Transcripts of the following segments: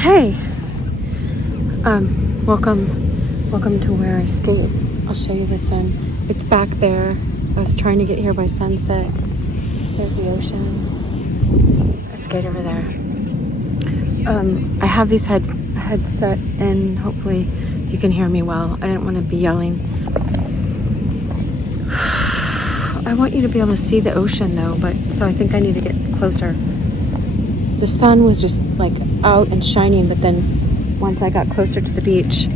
Hey, welcome to where I skate. I'll show you the sun. It's back there. I was trying to get here by sunset. There's the ocean. I skate over there. I have these headset in. Hopefully you can hear me well. I didn't want to be yelling. I want you to be able to see the ocean though, so I think I need to get closer. The sun was just like out and shining, but then once I got closer to the beach,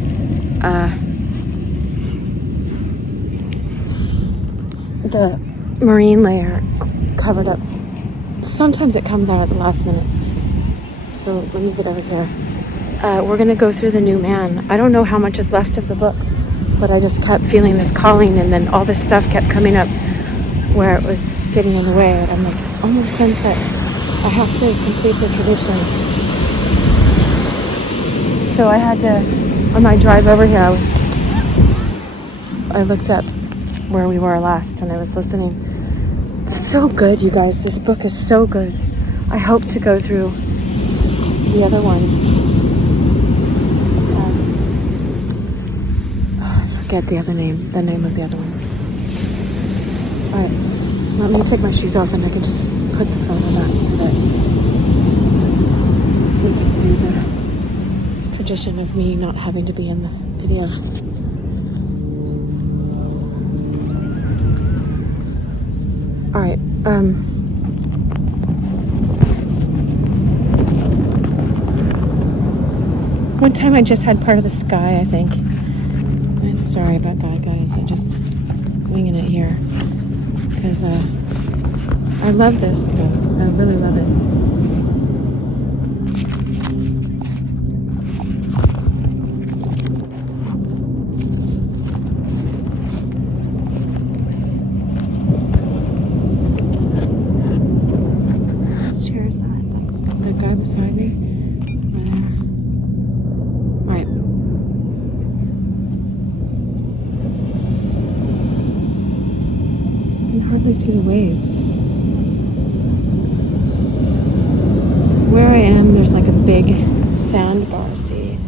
the marine layer covered up. Sometimes it comes out at the last minute. So let me get over here. We're gonna go through The New Man. I don't know how much is left of the book, but I just kept feeling this calling, and then all this stuff kept coming up where it was getting in the way. And I'm like, it's almost sunset. I have to complete the tradition. So I had to, on my drive over here, I looked up where we were last and I was listening. It's so good, you guys. This book is so good. I hope to go through the other one. I forget the name of the other one. Alright, let me take my shoes off and I can just put the phone on that so that we can do the tradition of me not having to be in the video. Alright, one time I just had part of the sky, I think. I'm sorry about that, guys. I'm just winging it here. Because, I love this, though. I really love it. Whose chair is that? Like the guy beside me? Over there. Right. I can hardly see the waves. Where I am, there's like a big sandbar, see?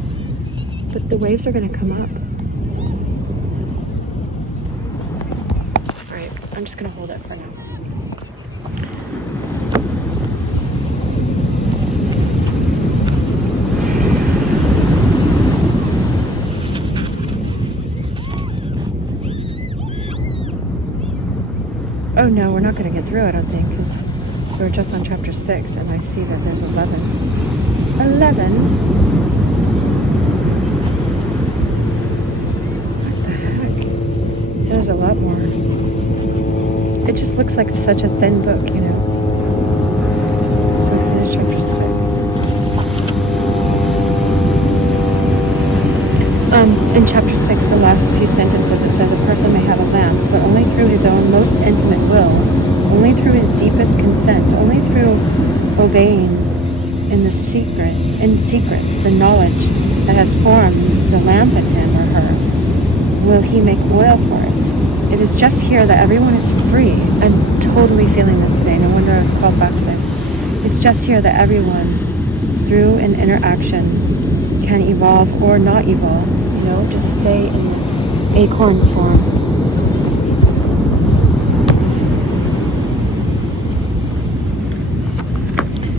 But the waves are gonna come up. Alright, I'm just gonna hold it for now. Oh no, we're not gonna get through, I don't think, because we're just on chapter 6, and I see that there's 11. 11? What the heck? There's a lot more. It just looks like such a thin book, you know. So here's chapter 6. In chapter 6, the last few sentences, it says, a person may have a lamp, but only through his own most intimate will, only through his deepest consent, only through obeying in secret, the knowledge that has formed the lamp in him or her, will he make oil for it. It is just here that everyone is free. I'm totally feeling this today. No wonder I was called back to this. It's just here that everyone, through an interaction, can evolve or not evolve. You know, just stay in acorn form.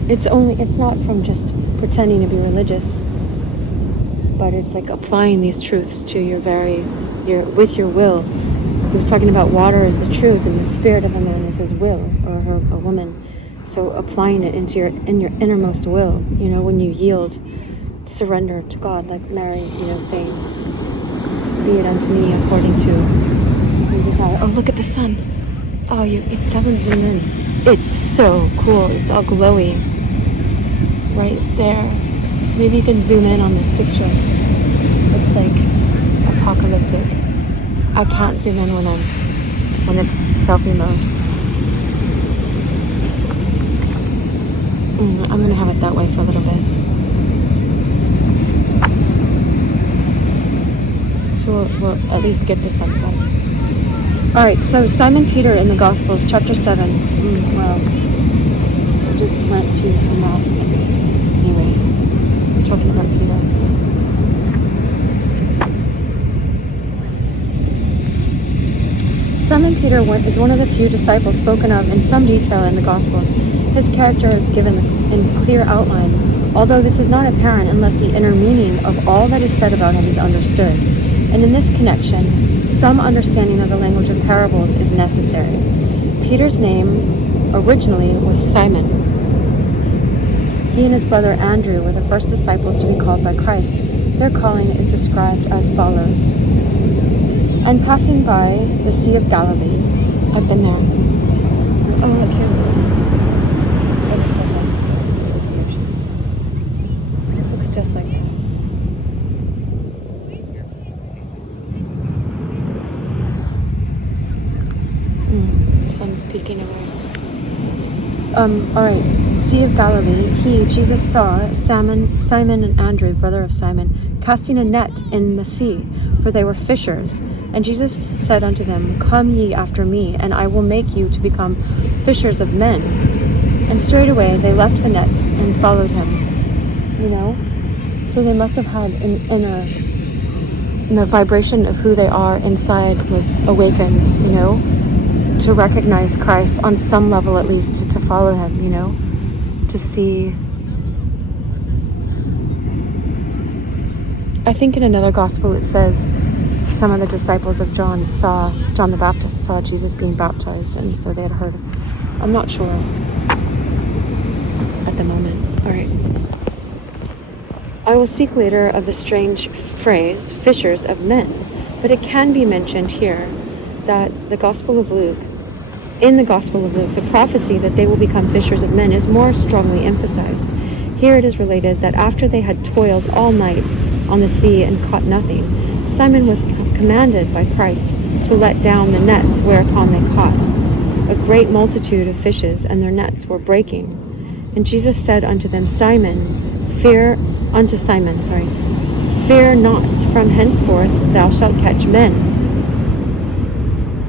It's not from just pretending to be religious, but it's like applying these truths to with your will. He was talking about water is the truth, and the spirit of a man is his will, or a woman. So applying it in your innermost will, you know, when you yield, surrender to God, like Mary, you know, saying, be it unto me according to your desire. Oh, look at the sun. Oh, it doesn't zoom in. It's so cool. It's all glowy. Right there. Maybe you can zoom in on this picture. It's like apocalyptic. I can't zoom in when it's selfie mode. I'm gonna have it that way for a little bit. So we'll at least get the sunset. Alright, so Simon Peter in the Gospels, chapter 7. Well, I just went to the Mass. Anyway, talking about Peter. Simon Peter is one of the few disciples spoken of in some detail in the Gospels. His character is given in clear outline, although this is not apparent unless the inner meaning of all that is said about him is understood. And in this connection, some understanding of the language of parables is necessary. Peter's name originally was Simon. He and his brother Andrew were the first disciples to be called by Christ. Their calling is described as follows. And passing by the Sea of Galilee, I've been there. Oh, look, here's the sea. It looks like this. This is the ocean. It looks just like that. The sun's peeking away. Alright. Sea of Galilee, Jesus saw Simon and Andrew, brother of Simon, casting a net in the sea, for they were fishers. And Jesus said unto them, Come ye after me, and I will make you to become fishers of men. And straightway they left the nets and followed him. So they must have had an inner, the vibration of who they are inside was awakened, to recognize Christ on some level, at least to follow him, to see. I think in another gospel it says some of the disciples of John the Baptist saw Jesus being baptized, and so they had heard. I'm not sure at the moment. All right. I will speak later of the strange phrase, fishers of men, but it can be mentioned here that in the Gospel of Luke, the prophecy that they will become fishers of men is more strongly emphasized. Here it is related that after they had toiled all night on the sea and caught nothing, Simon was commanded by Christ to let down the nets, whereupon they caught a great multitude of fishes, and their nets were breaking. And Jesus said unto them, Fear not, from henceforth thou shalt catch men.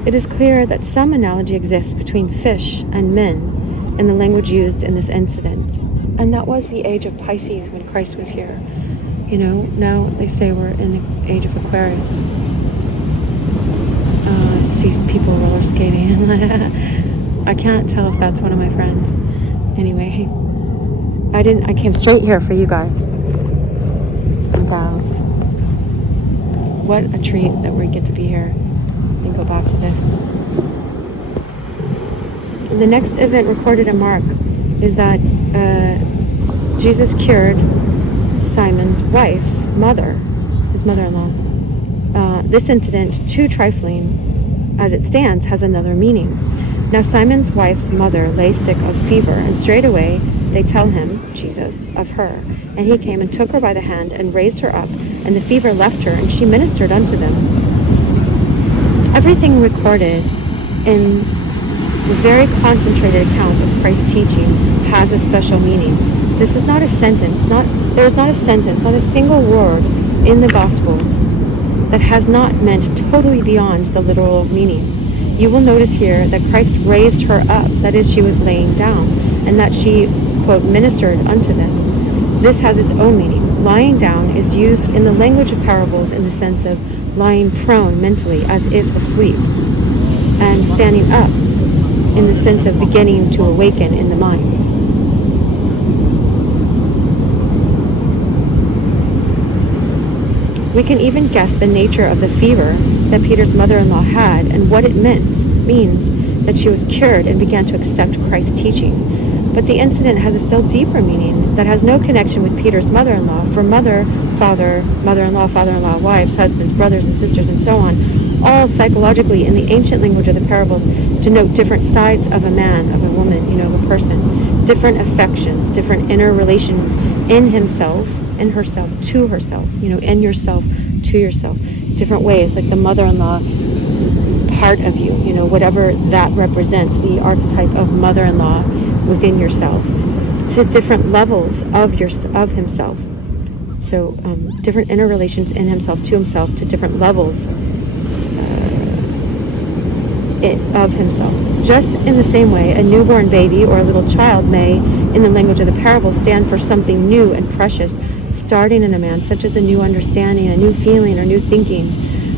It is clear that some analogy exists between fish and men in the language used in this incident. And that was the age of Pisces when Christ was here. Now they say we're in the age of Aquarius. I see people roller skating. I can't tell if that's one of my friends. Anyway, I came straight here for you guys and gals. What a treat that we get to be here and go back to this. The next event recorded in Mark is that Jesus cured Simon's wife's mother, his mother-in-law. This incident, too trifling as it stands, has another meaning. Now Simon's wife's mother lay sick of fever, and straightway they tell him, Jesus, of her. And he came and took her by the hand and raised her up, and the fever left her, and she ministered unto them. Everything recorded in the very concentrated account of Christ's teaching has a special meaning. This is not a sentence, there is not a sentence, not a single word in the Gospels that has not meant totally beyond the literal meaning. You will notice here that Christ raised her up, that is, she was laying down, and that she, quote, ministered unto them. This has its own meaning. Lying down is used in the language of parables in the sense of lying prone mentally as if asleep, and standing up in the sense of beginning to awaken in the mind. We can even guess the nature of the fever that Peter's mother-in-law had and what it means that she was cured and began to accept Christ's teaching. But the incident has a still deeper meaning that has no connection with Peter's mother-in-law, for mother, father, mother-in-law, father-in-law, wives, husbands, brothers and sisters, and so on, all psychologically in the ancient language of the parables denote different sides of a man, of a woman, of a person, different affections, different inner relations in himself, in herself, to herself, in yourself, to yourself, different ways, like the mother-in-law part of you, whatever that represents, the archetype of mother-in-law within yourself, to different levels of himself. So different inner relations in himself, to himself, to different levels of himself. Just in the same way, a newborn baby or a little child may, in the language of the parable, stand for something new and precious, starting in a man, such as a new understanding, a new feeling, or new thinking,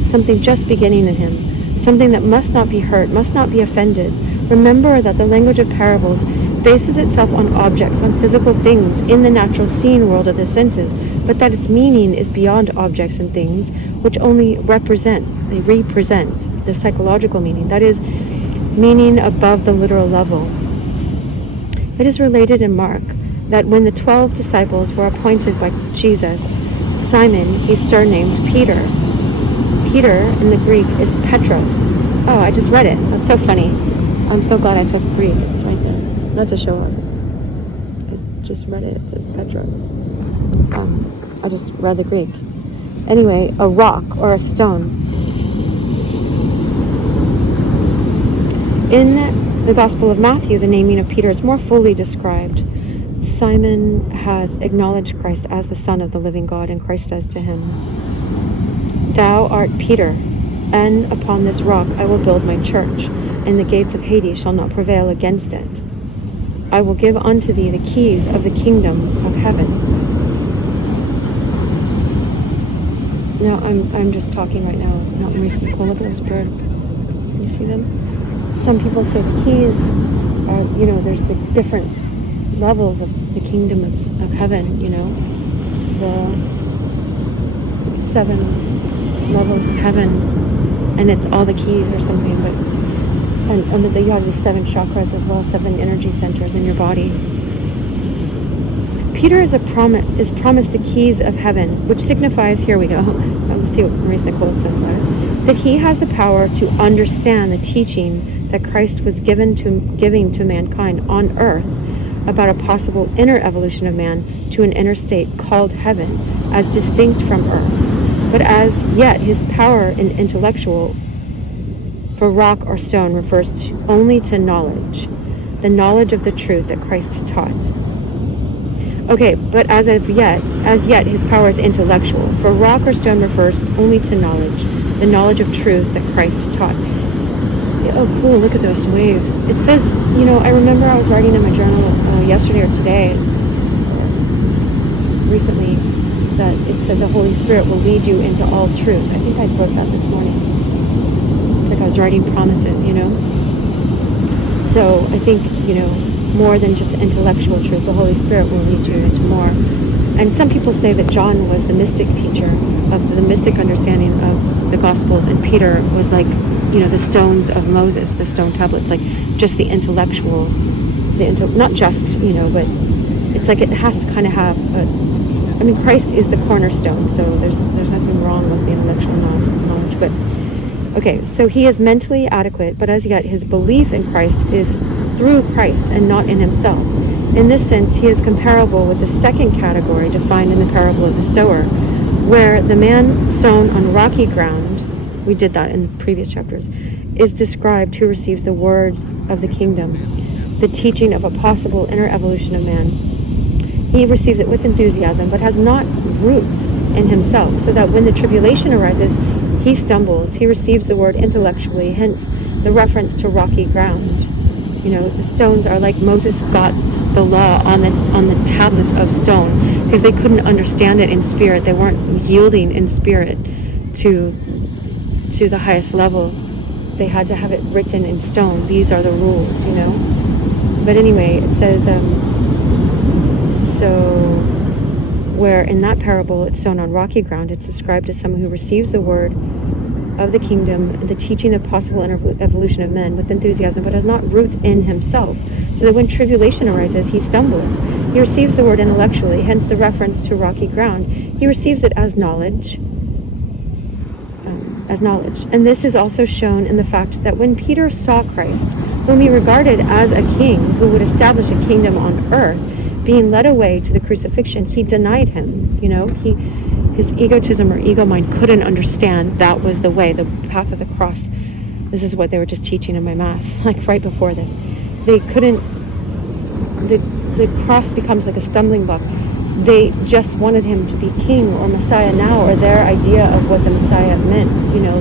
something just beginning in him, something that must not be hurt, must not be offended. Remember that the language of parables bases itself on objects, on physical things in the natural seeing world of the senses, but that its meaning is beyond objects and things, which only represent the psychological meaning, that is, meaning above the literal level. It is related in Mark that when the 12 disciples were appointed by Jesus, Simon he surnamed Peter. Peter in the Greek is Petros. Oh, I just read it. That's so funny. I'm so glad I took Greek. It's right there. Not to show up. I just read it. It says Petros. I just read the Greek. Anyway, a rock or a stone. In the Gospel of Matthew, the naming of Peter is more fully described. Simon has acknowledged Christ as the Son of the living God, and Christ says to him, "Thou art Peter, and upon this rock I will build my church, and the gates of Hades shall not prevail against it. I will give unto thee the keys of the kingdom of heaven." Now, I'm just talking right now, not Maurice Nicoll. Look at those birds. Can you see them? Some people say the keys are, there's the different levels of the kingdom of heaven, the 7 levels of heaven, and it's all the keys or something, but and you have these 7 chakras as well, 7 energy centers in your body. Peter is promised the keys of heaven, which signifies, here we go, let's see what Maurice Nicoll says about it, that he has the power to understand the teaching that Christ was giving to mankind on earth about a possible inner evolution of man to an inner state called heaven, as distinct from earth. But as yet his power in intellectual for rock or stone refers only to knowledge, the knowledge of the truth that Christ taught. Okay, but as yet his power is intellectual. For rock or stone refers only to knowledge, the knowledge of truth that Christ taught. Oh, cool, look at those waves. It says, I remember I was writing in my journal yesterday or today, recently, that it said the Holy Spirit will lead you into all truth. I think I wrote that this morning. It's like I was writing promises, So I think, more than just intellectual truth, the Holy Spirit will lead you into more. And some people say that John was the mystic teacher of the mystic understanding of the Gospels, and Peter was like, the stones of Moses, the stone tablets, like just the intellectual, not just, but it's like it has to kind of have Christ is the cornerstone, so there's nothing wrong with the intellectual knowledge, but okay, so he is mentally adequate, but as yet his belief in Christ is through Christ and not in himself. In this sense, he is comparable with the second category defined in the parable of the sower, where the man sown on rocky ground, we did that in previous chapters, is described who receives the word of the kingdom, the teaching of a possible inner evolution of man. He receives it with enthusiasm, but has not roots in himself, so that when the tribulation arises, he stumbles. He receives the word intellectually, hence the reference to rocky ground. The stones are like Moses got the law on the tablets of stone, because they couldn't understand it in spirit. They weren't yielding in spirit to the highest level. They had to have it written in stone. These are the rules, But anyway, it says, where in that parable it's sown on rocky ground, it's described as someone who receives the word of the kingdom, the teaching of possible evolution of men with enthusiasm, but has not root in himself, so that when tribulation arises, he stumbles. He receives the word intellectually, hence the reference to rocky ground. He receives it as knowledge. And this is also shown in the fact that when Peter saw Christ, whom he regarded as a king who would establish a kingdom on earth, being led away to the crucifixion, he denied him. His egotism or ego mind couldn't understand that was the way, the path of the cross. This is what they were just teaching in my mass, like right before this. They couldn't, the cross becomes like a stumbling block. They just wanted him to be king or Messiah now, or their idea of what the Messiah meant,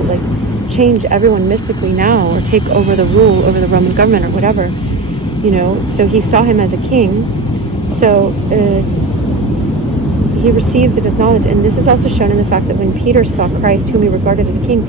like change everyone mystically now, or take over the rule over the Roman government or whatever, so he saw him as a king. So he receives it as knowledge. And this is also shown in the fact that when Peter saw Christ, whom he regarded as a king,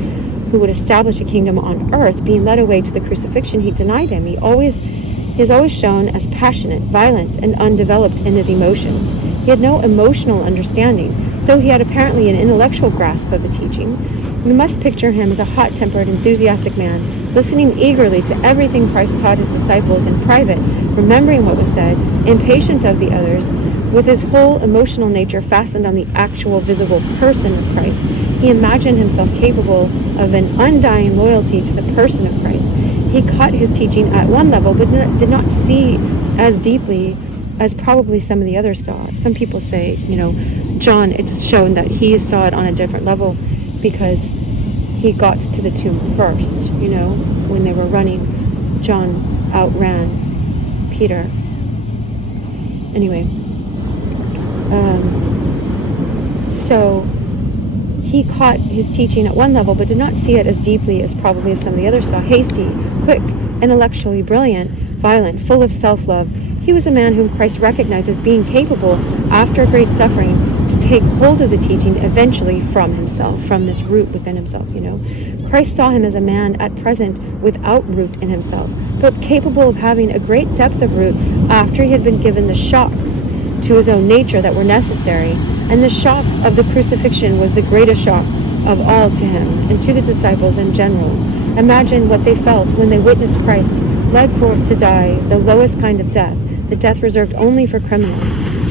who would establish a kingdom on earth, being led away to the crucifixion, he denied him. He is always shown as passionate, violent, and undeveloped in his emotions. He had no emotional understanding, though he had apparently an intellectual grasp of the teaching. We must picture him as a hot-tempered, enthusiastic man, listening eagerly to everything Christ taught his disciples in private, remembering what was said, impatient of the others, with his whole emotional nature fastened on the actual visible person of Christ. He imagined himself capable of an undying loyalty to the person of Christ. He caught his teaching at one level, but did not see as deeply as probably some of the others saw it. Some people say, John, it's shown that he saw it on a different level because he got to the tomb first, when they were running. John outran Peter. Anyway, so he caught his teaching at one level, but did not see it as deeply as probably some of the others saw. Hasty, quick, intellectually brilliant, violent, full of self-love, he was a man whom Christ recognized as being capable, after great suffering, to take hold of the teaching eventually from himself, from this root within himself, Christ saw him as a man at present without root in himself, but capable of having a great depth of root after he had been given the shocks to his own nature that were necessary. And the shock of the crucifixion was the greatest shock of all to him and to the disciples in general. Imagine what they felt when they witnessed Christ led forth to die the lowest kind of death, the death reserved only for criminals.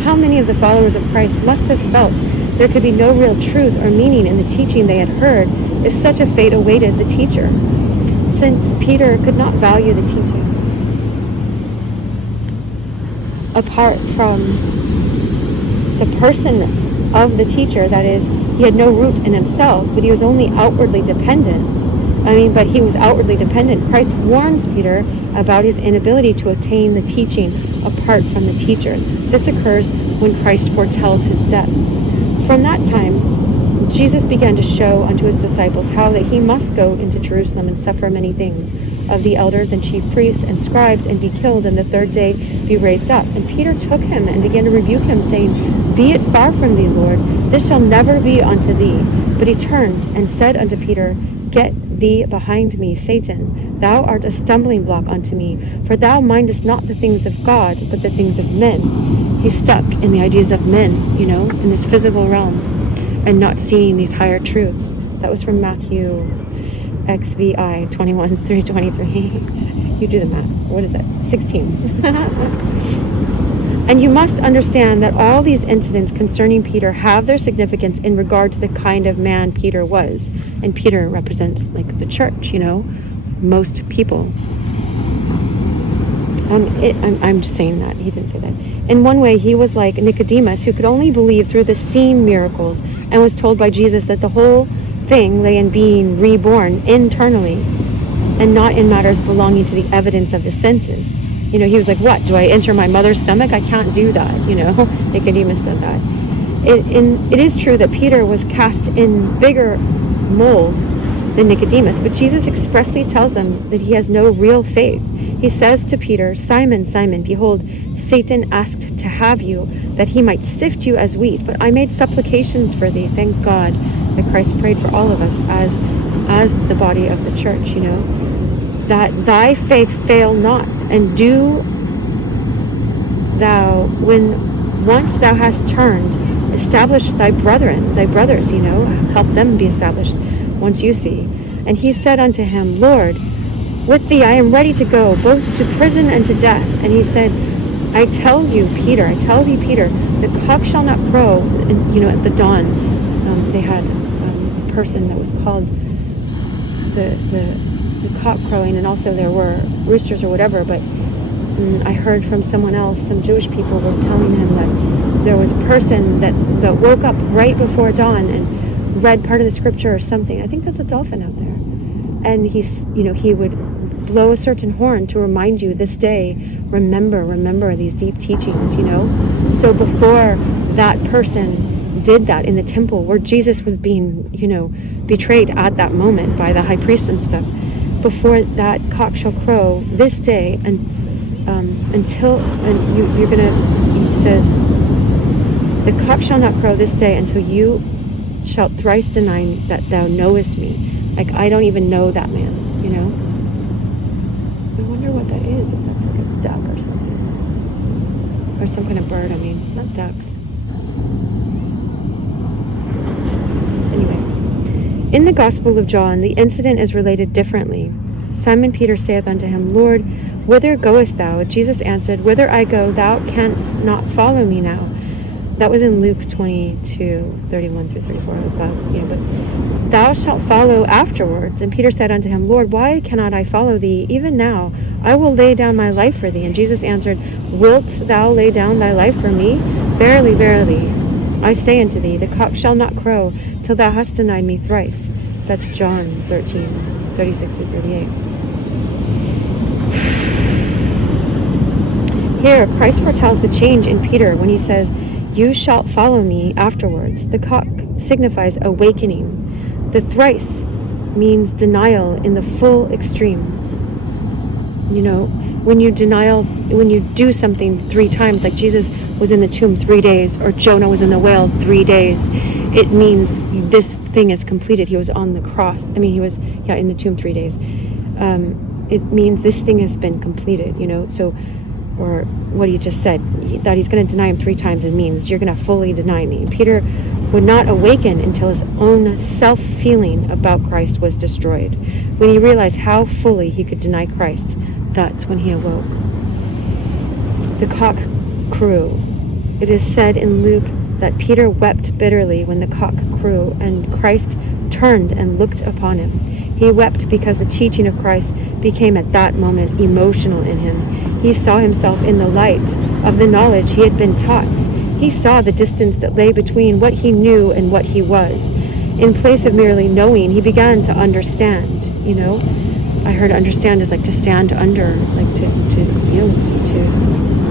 How many of the followers of Christ must have felt there could be no real truth or meaning in the teaching they had heard if such a fate awaited the teacher? Since Peter could not value the teaching apart from the person of the teacher, that is, he had no root in himself, but he was only outwardly dependent. But he was outwardly dependent. Christ warns Peter about his inability to attain the teaching apart from the teacher. This occurs when Christ foretells his death. From that time, Jesus began to show unto his disciples how that he must go into Jerusalem and suffer many things of the elders and chief priests and scribes, and be killed, and the third day be raised up. And Peter took him and began to rebuke him, saying, Be it far from thee, Lord, this shall never be unto thee. But he turned and said unto Peter, Get thee behind me, Satan. Thou art a stumbling block unto me, for thou mindest not the things of God, but the things of men. He's stuck in the ideas of men, in this physical realm, and not seeing these higher truths. That was from Matthew XVI 21 through 23. You do the math. What is that? 16. And you must understand that all these incidents concerning Peter have their significance in regard to the kind of man Peter was. And Peter represents the church, most people. I'm just saying that. He didn't say that. In one way, he was like Nicodemus, who could only believe through the seen miracles, and was told by Jesus that the whole thing lay in being reborn internally and not in matters belonging to the evidence of the senses. He was like, what? Do I enter my mother's stomach? I can't do that, Nicodemus said that. It is true that Peter was cast in bigger mold than Nicodemus, but Jesus expressly tells him that he has no real faith. He says to Peter, Simon, Simon, behold, Satan asked to have you, that he might sift you as wheat, but I made supplications for thee. Thank God that Christ prayed for all of us as the body of the church, that thy faith fail not, and do thou, when once thou hast turned, establish thy brothers, help them be established once you see. And he said unto him, Lord, with thee I am ready to go, both to prison and to death. And he said, I tell thee, Peter, the cock shall not crow. And, at the dawn, they had a person that was called the cock crowing, and also there were roosters or whatever, but I heard from someone else, some Jewish people were telling him that there was a person that woke up right before dawn and read part of the scripture or something. I think that's a dolphin out there. And he would blow a certain horn to remind you this day, remember these deep teachings, So before that person did that in the temple where Jesus was being, betrayed at that moment by the high priest and stuff, before that cock shall crow this day, and you're gonna, he says, The cock shall not crow this day until you shalt thrice deny that thou knowest me. Like, I don't even know that man, you know? I wonder what that is, if that's like a duck or something. Or some kind of bird, I mean, not ducks. Anyway, in the Gospel of John, the incident is related differently. Simon Peter saith unto him, Lord, whither goest thou? Jesus answered, Whither I go, thou canst not follow me now. That was in Luke 22:31-34. But thou shalt follow afterwards. And Peter said unto him, Lord, why cannot I follow thee? Even now I will lay down my life for thee. And Jesus answered, Wilt thou lay down thy life for me? Verily, verily, I say unto thee, the cock shall not crow till thou hast denied me thrice. That's John 13:36-38. Here, Christ foretells the change in Peter when he says, You shalt follow me afterwards. The cock signifies awakening. The thrice means denial in the full extreme. You know, when you do something 3 times, like Jesus was in the tomb 3 days, or Jonah was in the whale 3 days, it means this thing is completed. He was on the cross. He was, in the tomb 3 days. It means this thing has been completed, you know, so, or what he just said, that he's going to deny him 3 times, it means you're going to fully deny me. Peter would not awaken until his own self-feeling about Christ was destroyed. When he realized how fully he could deny Christ, that's when he awoke. The cock crew. It is said in Luke that Peter wept bitterly when the cock crew, and Christ turned and looked upon him. He wept because the teaching of Christ became at that moment emotional in him. He saw himself in the light of the knowledge he had been taught. He saw the distance that lay between what he knew and what he was. In place of merely knowing, he began to understand, you know. I heard understand is like to stand under, like to yield, to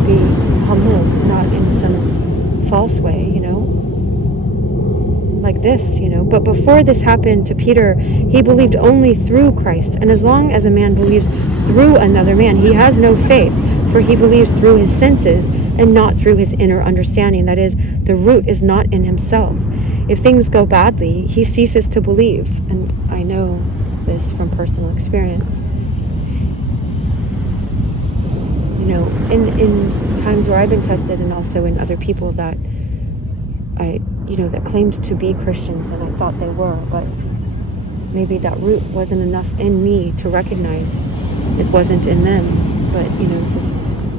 be humbled, not in some false way, you know. Like this, you know. But before this happened to Peter, he believed only through Christ. And as long as a man believes through another man, he has no faith, for he believes through his senses and not through his inner understanding. That is, the root is not in himself. If things go badly, he ceases to believe. And I know this from personal experience. You know, in times where I've been tested, and also in other people that that claimed to be Christians, and I thought they were, but maybe that root wasn't enough in me to recognize it wasn't in them. But,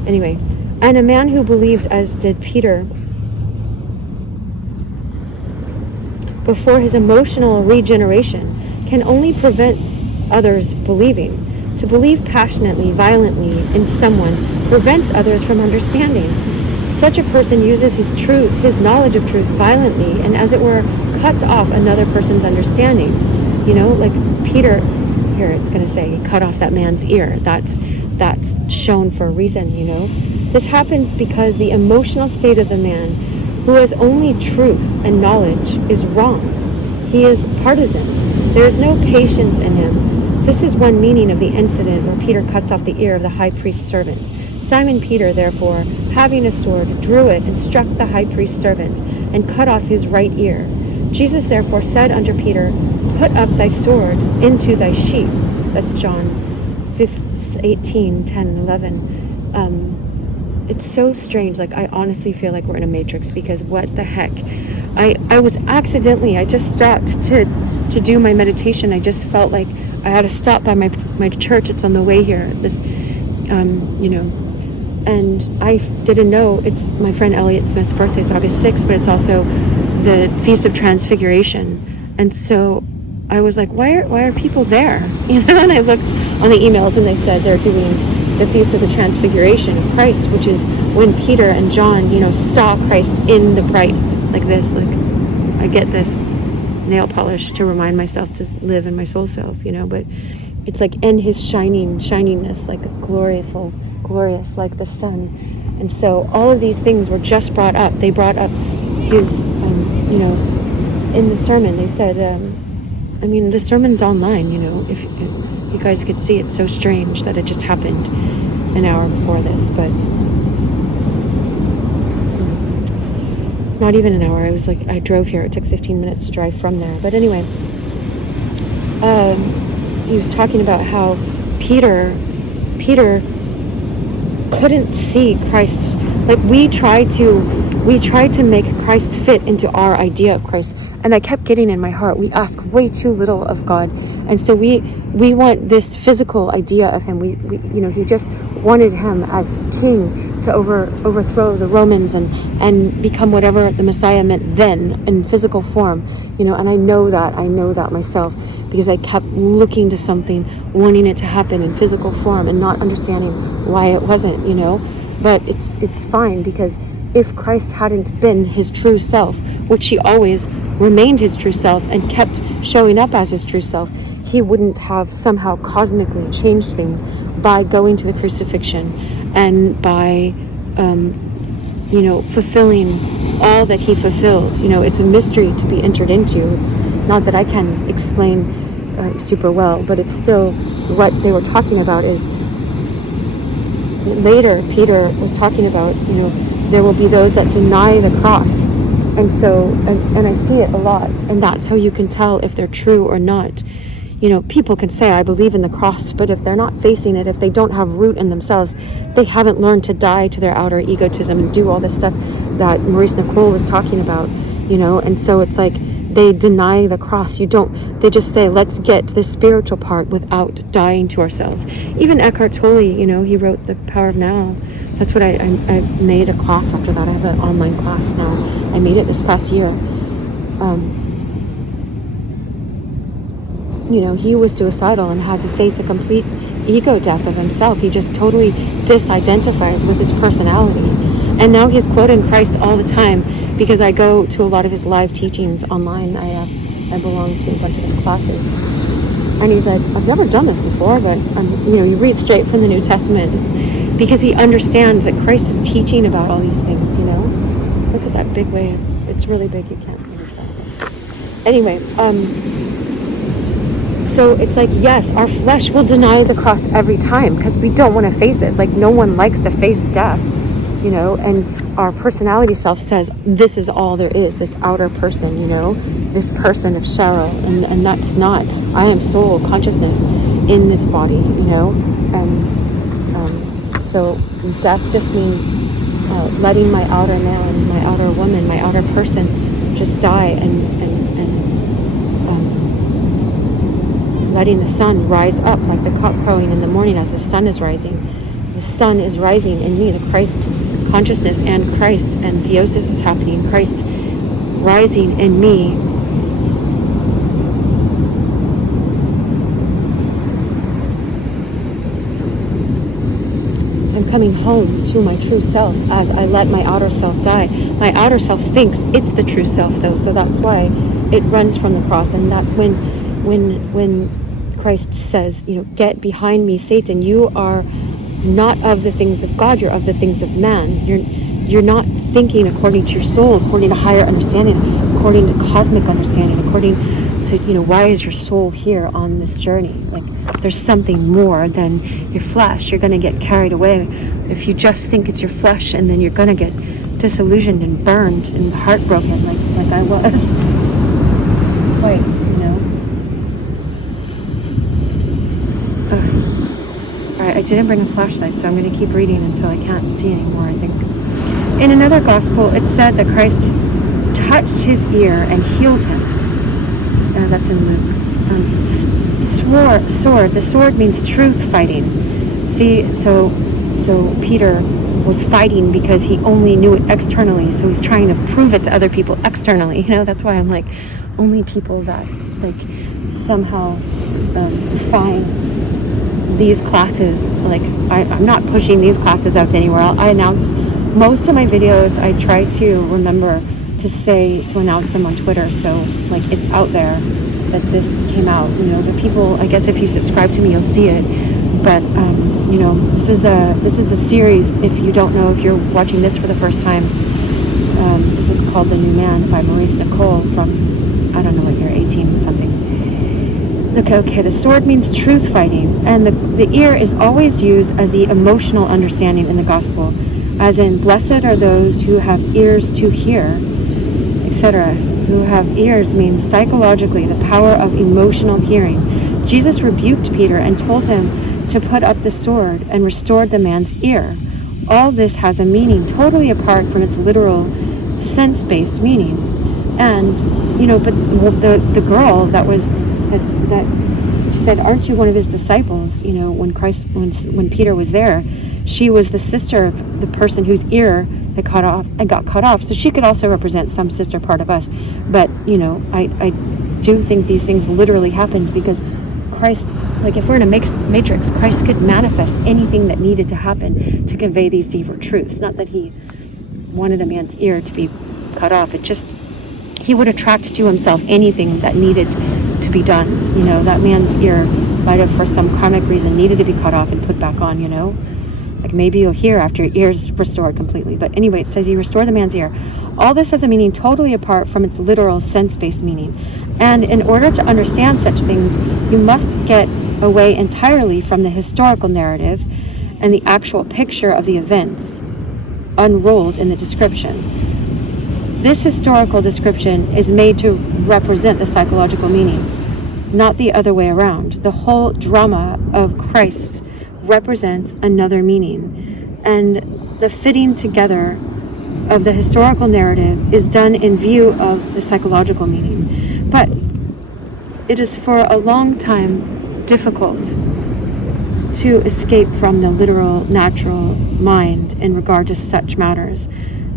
anyway. And a man who believed as did Peter before his emotional regeneration can only prevent others believing. To believe passionately, violently in someone prevents others from understanding. Such a person uses his truth, his knowledge of truth violently, and as it were, cuts off another person's understanding. You know, like Peter, here it's going to say, he cut off that man's ear. That's shown for a reason, you know. This happens because the emotional state of the man who has only truth and knowledge is wrong. He is partisan. There is no patience in him. This is one meaning of the incident where Peter cuts off the ear of the high priest's servant. Simon Peter, therefore, having a sword, drew it and struck the high priest's servant and cut off his right ear. Jesus therefore said unto Peter, Put up thy sword into thy sheath. That's John 18:10 and 11. It's so strange. Like, I honestly feel like we're in a matrix, because what the heck? I was accidentally, I just stopped to do my meditation. I just felt like I had to stop by my church. It's on the way here. This, and I didn't know it's my friend Elliot Smith's birthday. It's August 6th, but it's also the Feast of Transfiguration. And so I was like, why are people there? You know, and I looked on the emails, and they said they're doing the Feast of the Transfiguration of Christ, which is when Peter and John, saw Christ in the bright, like this. Like, I get this nail polish to remind myself to live in my soul self, but it's like in his shininess, like glorious, like the sun. And so all of these things were just brought up. They brought up his, in the sermon, they said, the sermon's online, if you guys could see. It's so strange that it just happened an hour before this, but not even an hour. I drove here. It took 15 minutes to drive from there. But anyway, he was talking about how Peter couldn't see Christ. Like we tried to make Christ fit into our idea of Christ, and I kept getting in my heart, we ask way too little of God, and so we want this physical idea of him. We he just wanted him as king to overthrow the Romans and become whatever the Messiah meant then in physical form, and I know that myself, because I kept looking to something, wanting it to happen in physical form and not understanding why it wasn't, but it's fine, because if Christ hadn't been his true self, which he always remained his true self and kept showing up as his true self, he wouldn't have somehow cosmically changed things by going to the crucifixion and by fulfilling all that he fulfilled. It's a mystery to be entered into. It's not that I can explain super well, but it's still what they were talking about. Is later Peter was talking about, there will be those that deny the cross, and so and I see it a lot, and that's how you can tell if they're true or not. People can say, I believe in the cross, but if they're not facing it, if they don't have root in themselves, they haven't learned to die to their outer egotism and do all this stuff that Maurice Nicoll was talking about, and so it's like they deny the cross. They just say, let's get the spiritual part without dying to ourselves. Even Eckhart Tolle, he wrote The Power of Now. That's what I made a class after that. I have an online class now. I made it this past year. He was suicidal and had to face a complete ego death of himself. He just totally disidentifies with his personality. And now he's quoting Christ all the time, because I go to a lot of his live teachings online. I belong to a bunch of his classes. And he said, I've never done this before, but you read straight from the New Testament. It's because he understands that Christ is teaching about all these things, Look at that big wave. It's really big, you can't understand. Anyway, so it's like, yes, our flesh will deny the cross every time because we don't want to face it. Like, no one likes to face death, and our personality self says, this is all there is, this outer person, this person of Cheryl, and that's not. I am soul, consciousness in this body, and so death just means letting my outer man, my outer woman, my outer person just die, and letting the sun rise up like the cock crowing in the morning as the sun is rising. The sun is rising in me, the Christ consciousness, and Christ, and theosis is happening, Christ rising in me. I'm coming home to my true self as I let my outer self die. My outer self thinks it's the true self, though, so that's why it runs from the cross. And that's when Christ says, get behind me, Satan. You are not of the things of God, you're of the things of man. You're not thinking according to your soul, according to higher understanding, according to cosmic understanding, according to, why is your soul here on this journey? Like, there's something more than your flesh. You're going to get carried away if you just think it's your flesh, and then you're going to get disillusioned and burned and heartbroken like I was. Wait. I didn't bring a flashlight, so I'm going to keep reading until I can't see anymore, I think. In another gospel, it said that Christ touched his ear and healed him. That's in Luke. Sword. The sword means truth fighting. See, so Peter was fighting because he only knew it externally, so he's trying to prove it to other people externally. That's why I'm like, only people that somehow find these classes, I'm not pushing these classes out to anywhere. I announce most of my videos. I try to remember to announce them on Twitter, so it's out there that this came out. The people, I guess if you subscribe to me, you'll see it. But this is a series. If you don't know, if you're watching this for the first time, this is called The New Man by Maurice Nicoll from, I don't know what year, 18 something. Okay, the sword means truth fighting, and the ear is always used as the emotional understanding in the gospel, as in, blessed are those who have ears to hear. etc., who have ears means psychologically the power of emotional hearing. Jesus rebuked Peter and told him to put up the sword and restored the man's ear. All this has a meaning totally apart from its literal sense-based meaning. And, but the girl that said, aren't you one of his disciples? When Peter was there, she was the sister of the person whose ear that got cut off. So she could also represent some sister part of us. But, I do think these things literally happened because Christ, like if we're in a matrix, Christ could manifest anything that needed to happen to convey these deeper truths. Not that he wanted a man's ear to be cut off. It just, he would attract to himself anything that needed to be done. That man's ear might have, for some karmic reason, needed to be cut off and put back on, Like maybe you'll hear after your ear's restored completely. But anyway, it says you restore the man's ear. All this has a meaning totally apart from its literal sense-based meaning. And in order to understand such things, you must get away entirely from the historical narrative and the actual picture of the events unrolled in the description. This historical description is made to represent the psychological meaning, not the other way around. The whole drama of Christ represents another meaning, and the fitting together of the historical narrative is done in view of the psychological meaning. But it is for a long time difficult to escape from the literal, natural mind in regard to such matters,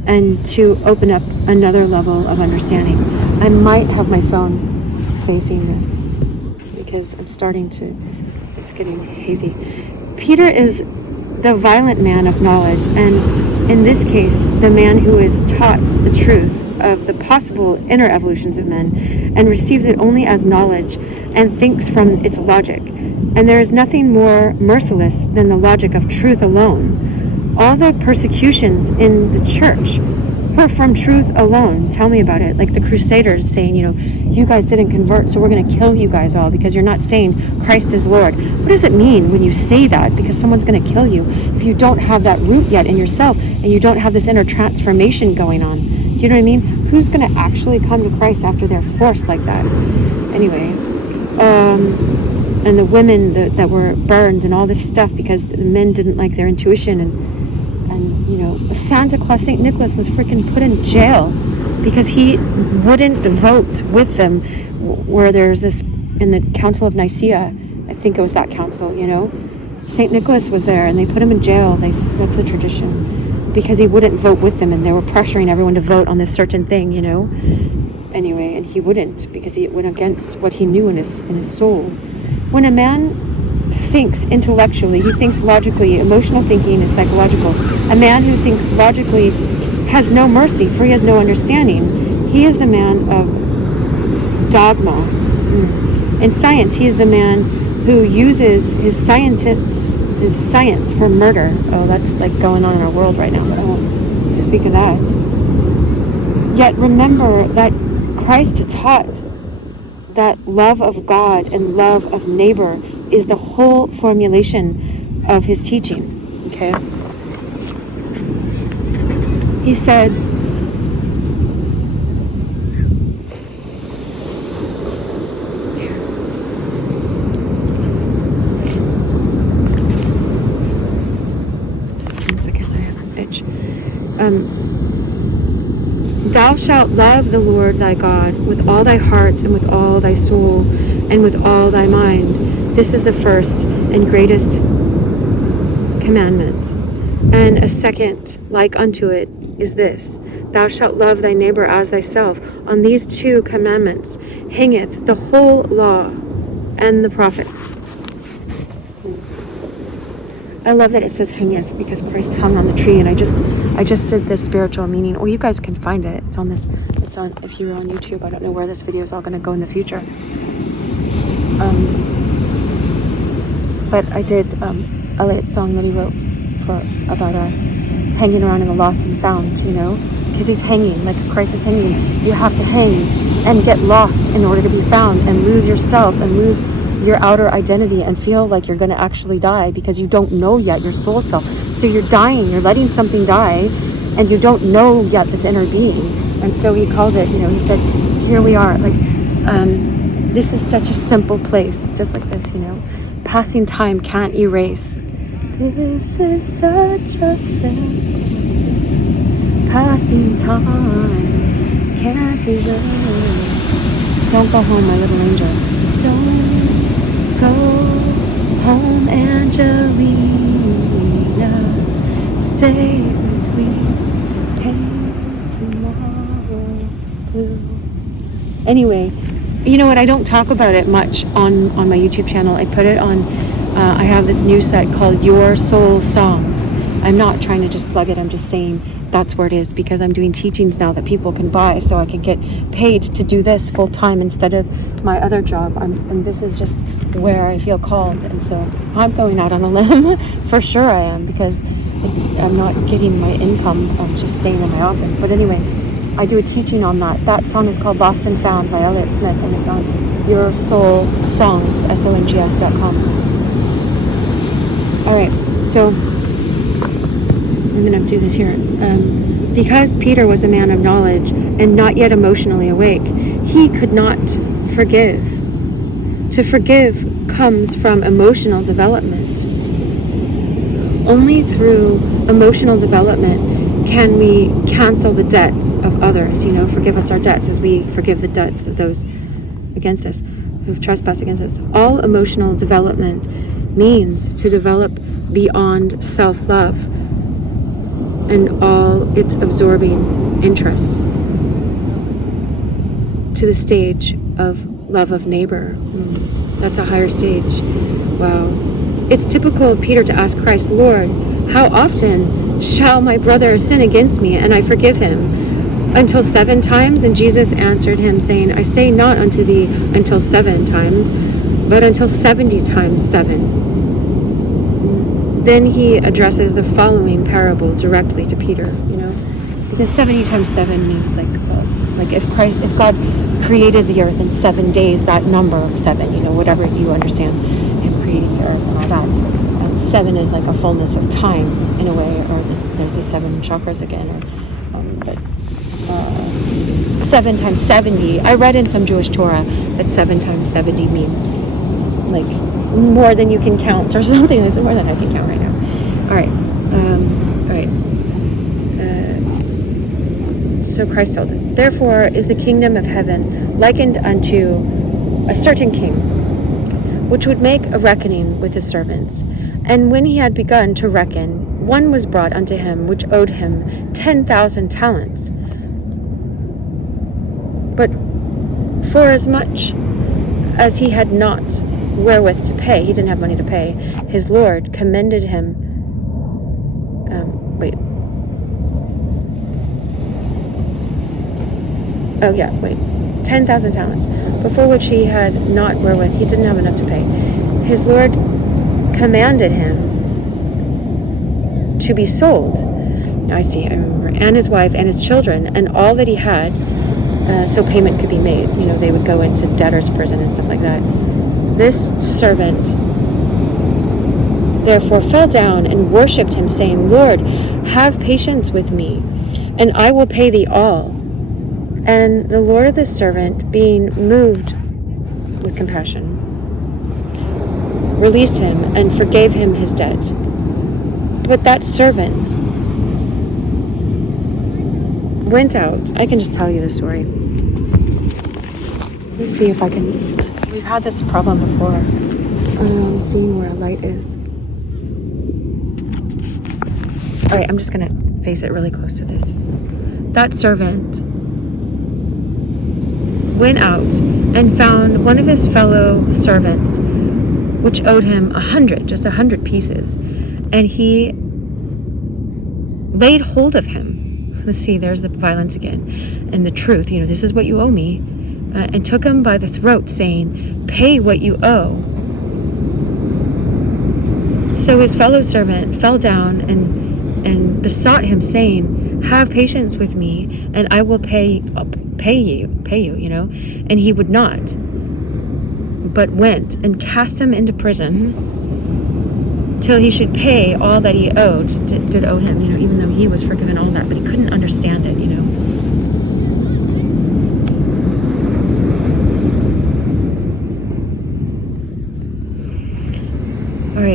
and to open up another level of understanding. I might have my phone facing this because I'm starting to, it's getting hazy. Peter is the violent man of knowledge, and in this case, the man who is taught the truth of the possible inner evolutions of men and receives it only as knowledge and thinks from its logic. And there is nothing more merciless than the logic of truth alone. All the persecutions in the church were from truth alone. Tell me about it. Like the Crusaders saying, you guys didn't convert, so we're going to kill you guys all because you're not saying Christ is Lord. What does it mean when you say that? Because someone's going to kill you if you don't have that root yet in yourself and you don't have this inner transformation going on. You know what I mean? Who's going to actually come to Christ after they're forced like that? Anyway, and the women that were burned and all this stuff because the men didn't like their intuition, and Santa Claus, St. Nicholas was freaking put in jail because he wouldn't vote with them, where there's this, in the Council of Nicaea, I think it was that council, St. Nicholas was there and they put him in jail. That's the tradition, because he wouldn't vote with them and they were pressuring everyone to vote on this certain thing, Anyway, and he wouldn't because he went against what he knew in his soul. When a man thinks intellectually, he thinks logically. Emotional thinking is psychological. A man who thinks logically has no mercy, for he has no understanding. He is the man of dogma. In science, he is the man who uses his science for murder. Oh, that's like going on in our world right now, but I won't speak of that. Yet remember that Christ taught that love of God and love of neighbor is the whole formulation of his teaching. Okay? He said, one second, I have an itch. Thou shalt love the Lord thy God with all thy heart and with all thy soul and with all thy mind. This is the first and greatest commandment. And a second like unto it is this: thou shalt love thy neighbor as thyself. On these two commandments hangeth the whole law and the prophets. I love that it says hangeth, because Christ hung on the tree, and I just did the spiritual meaning. Or you guys can find it. It's on if you're on YouTube. I don't know where this video is all going to go in the future. But I did Elliot's song that he wrote about us hanging around in the lost and found, because he's hanging, like Christ is hanging. You have to hang and get lost in order to be found, and lose yourself and lose your outer identity and feel like you're going to actually die because you don't know yet your soul self. So you're dying, you're letting something die, and you don't know yet this inner being. And so he called it, he said, here we are, like, this is such a simple place, just like this, passing time can't erase. This is such a simple place, passing time can't erase. Don't go home, my little angel. Don't go home, Angelina. Stay with me. Paint tomorrow blue. Anyway, you know what? I don't talk about it much on my YouTube channel. I put it on. I have this new set called Your Soul Songs. I'm not trying to just plug it. I'm just saying that's where it is, because I'm doing teachings now that people can buy, so I can get paid to do this full time instead of my other job. And this is just where I feel called, and so I'm going out on a limb. For sure I am, because I'm not getting my income of just staying in my office. But anyway, I do a teaching on that. That song is called Lost and Found by Elliott Smith, and it's on Your Soul Songs, songs.com. All right, so I'm going to do this here. Because Peter was a man of knowledge and not yet emotionally awake, he could not forgive. To forgive comes from emotional development. Only through emotional development can we cancel the debts of others, forgive us our debts as we forgive the debts of those against us, who've trespassed against us. All emotional development means to develop beyond self-love and all its absorbing interests to the stage of love of neighbor. That's a higher stage. Wow. It's typical of Peter to ask Christ, Lord, how often shall my brother sin against me and I forgive him? Until 7 times? And Jesus answered him, saying, I say not unto thee until 7 times, but until 70 times 7. Then he addresses the following parable directly to Peter, because 70 times 7 means like if God created the earth in 7 days, that number of 7, whatever you understand in creating the earth and all that. And 7 is like a fullness of time in a way, or there's the 7 chakras again, but 7 times 70. I read in some Jewish Torah that 7 times 70 means like more than you can count or something. It's more than I can count right now. All right. So Christ told him, therefore is the kingdom of heaven likened unto a certain king, which would make a reckoning with his servants. And when he had begun to reckon, one was brought unto him which owed him 10,000 talents. But forasmuch as he had not wherewith to pay, he didn't have money to pay, his Lord commended him 10,000 talents, before which he had not wherewith, he didn't have enough to pay. His Lord commanded him to be sold. I remember, and his wife and his children and all that he had, so payment could be made. They would go into debtor's prison and stuff like that. This servant therefore fell down and worshipped him, saying, Lord, have patience with me, and I will pay thee all. And the Lord of the servant, being moved with compassion, released him and forgave him his debt. But that servant went out. I can just tell you the story. Let me see if I can. We've had this problem before. Seeing where a light is. All right, I'm just going to face it really close to this. That servant went out and found one of his fellow servants, which owed him 100 pieces. And he laid hold of him. Let's see, there's the violence again. And the truth, this is what you owe me. And took him by the throat, saying, pay what you owe. So his fellow servant fell down and besought him, saying, have patience with me, and I will pay you, And he would not, but went and cast him into prison till he should pay all that he did owe him, even though he was forgiven all that, but he couldn't understand it,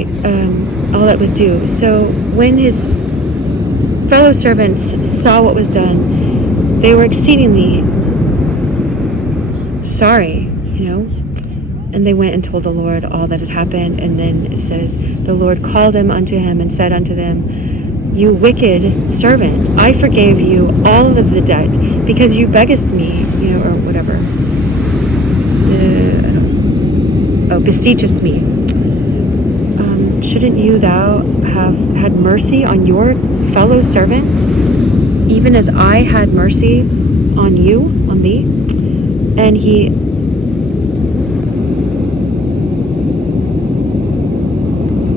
right, all that was due. So when his fellow servants saw what was done, they were exceedingly sorry, and they went and told the Lord all that had happened. And then it says, the Lord called him unto him and said unto them, you wicked servant, I forgave you all of the debt because you beggest me, or whatever. Beseechest me. Shouldn't you thou have had mercy on your fellow servant, even as I had mercy on you, on thee?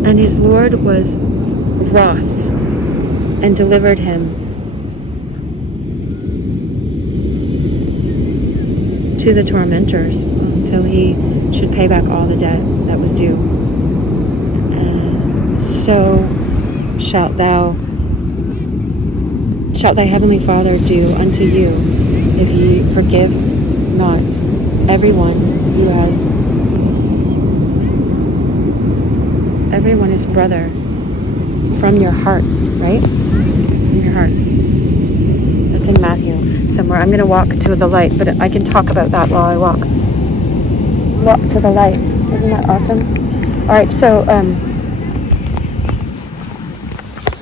And his Lord was wroth and delivered him to the tormentors until he should pay back all the debt that was due. So shalt thy heavenly Father do unto you, if ye forgive not everyone is brother from your hearts, right? From your hearts. That's in Matthew somewhere. I'm going to walk to the light, but I can talk about that while I walk. Walk to the light. Isn't that awesome? All right, so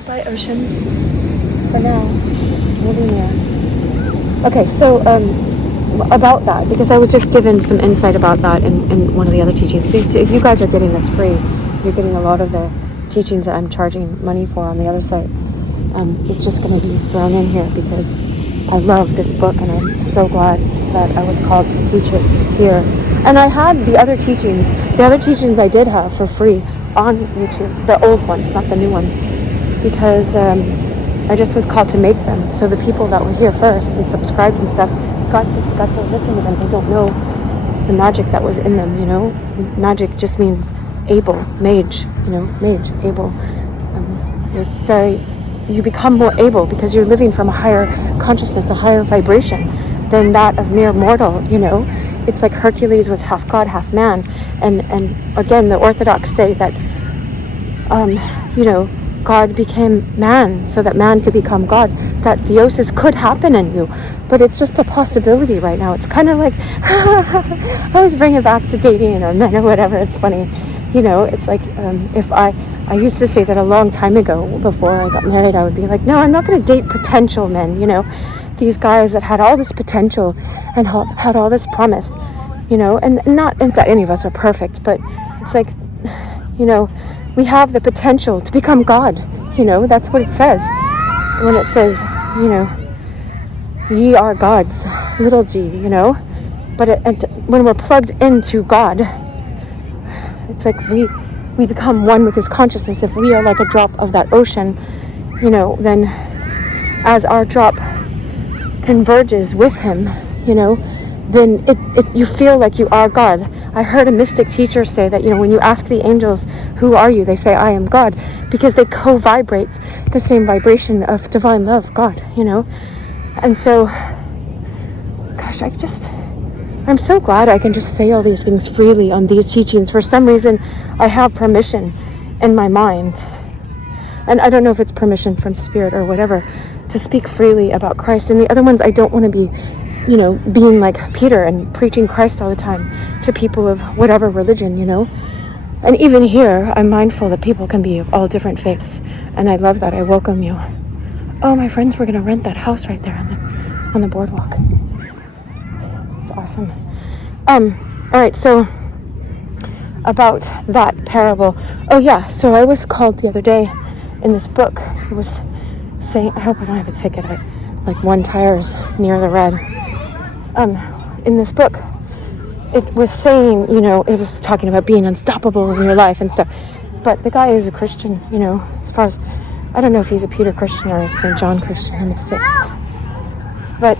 bye, ocean. For now, moving there. Okay, so about that, because I was just given some insight about that in one of the other teachings. So you guys are getting this free. You're getting a lot of the teachings that I'm charging money for on the other side. It's just going to be thrown in here because I love this book and I'm so glad that I was called to teach it here. And I had the other teachings I did have for free on YouTube, the old ones, not the new ones, because I just was called to make them. So the people that were here first and subscribed and stuff got to listen to them. They don't know the magic that was in them, Magic just means able, mage, able. You become more able because you're living from a higher consciousness, a higher vibration than that of mere mortal, It's like Hercules was half god, half man. And again, the Orthodox say that, God became man so that man could become God, that theosis could happen in you. But it's just a possibility right now. It's kind of like, I always bring it back to dating or men or whatever. It's funny. It's like if I used to say that a long time ago before I got married, I would be like, no, I'm not going to date potential men, these guys that had all this potential and had all this promise, and not that any of us are perfect, but it's like, we have the potential to become God, that's what it says. When it says, ye are gods, little g, but when we're plugged into God, it's like we become one with his consciousness. If we are like a drop of that ocean, then as our drop converges with him, then you feel like you are God. I heard a mystic teacher say that, when you ask the angels, who are you? They say, I am God, because they co-vibrate the same vibration of divine love, God, And so, gosh, I'm so glad I can just say all these things freely on these teachings. For some reason, I have permission in my mind. And I don't know if it's permission from spirit or whatever to speak freely about Christ. And the other ones, I don't want to be, being like Peter and preaching Christ all the time to people of whatever religion, And even here, I'm mindful that people can be of all different faiths. And I love that. I welcome you. Oh, my friends were going to rent that house right there on the boardwalk. It's awesome. All right, so about that parable. Oh yeah, so I was called the other day in this book. It was saying, I hope I don't have a ticket. Like one tire's near the red. In this book, it was saying, it was talking about being unstoppable in your life and stuff. But the guy is a Christian, as far as, I don't know if he's a Peter Christian or a St. John Christian, I mixed it. But,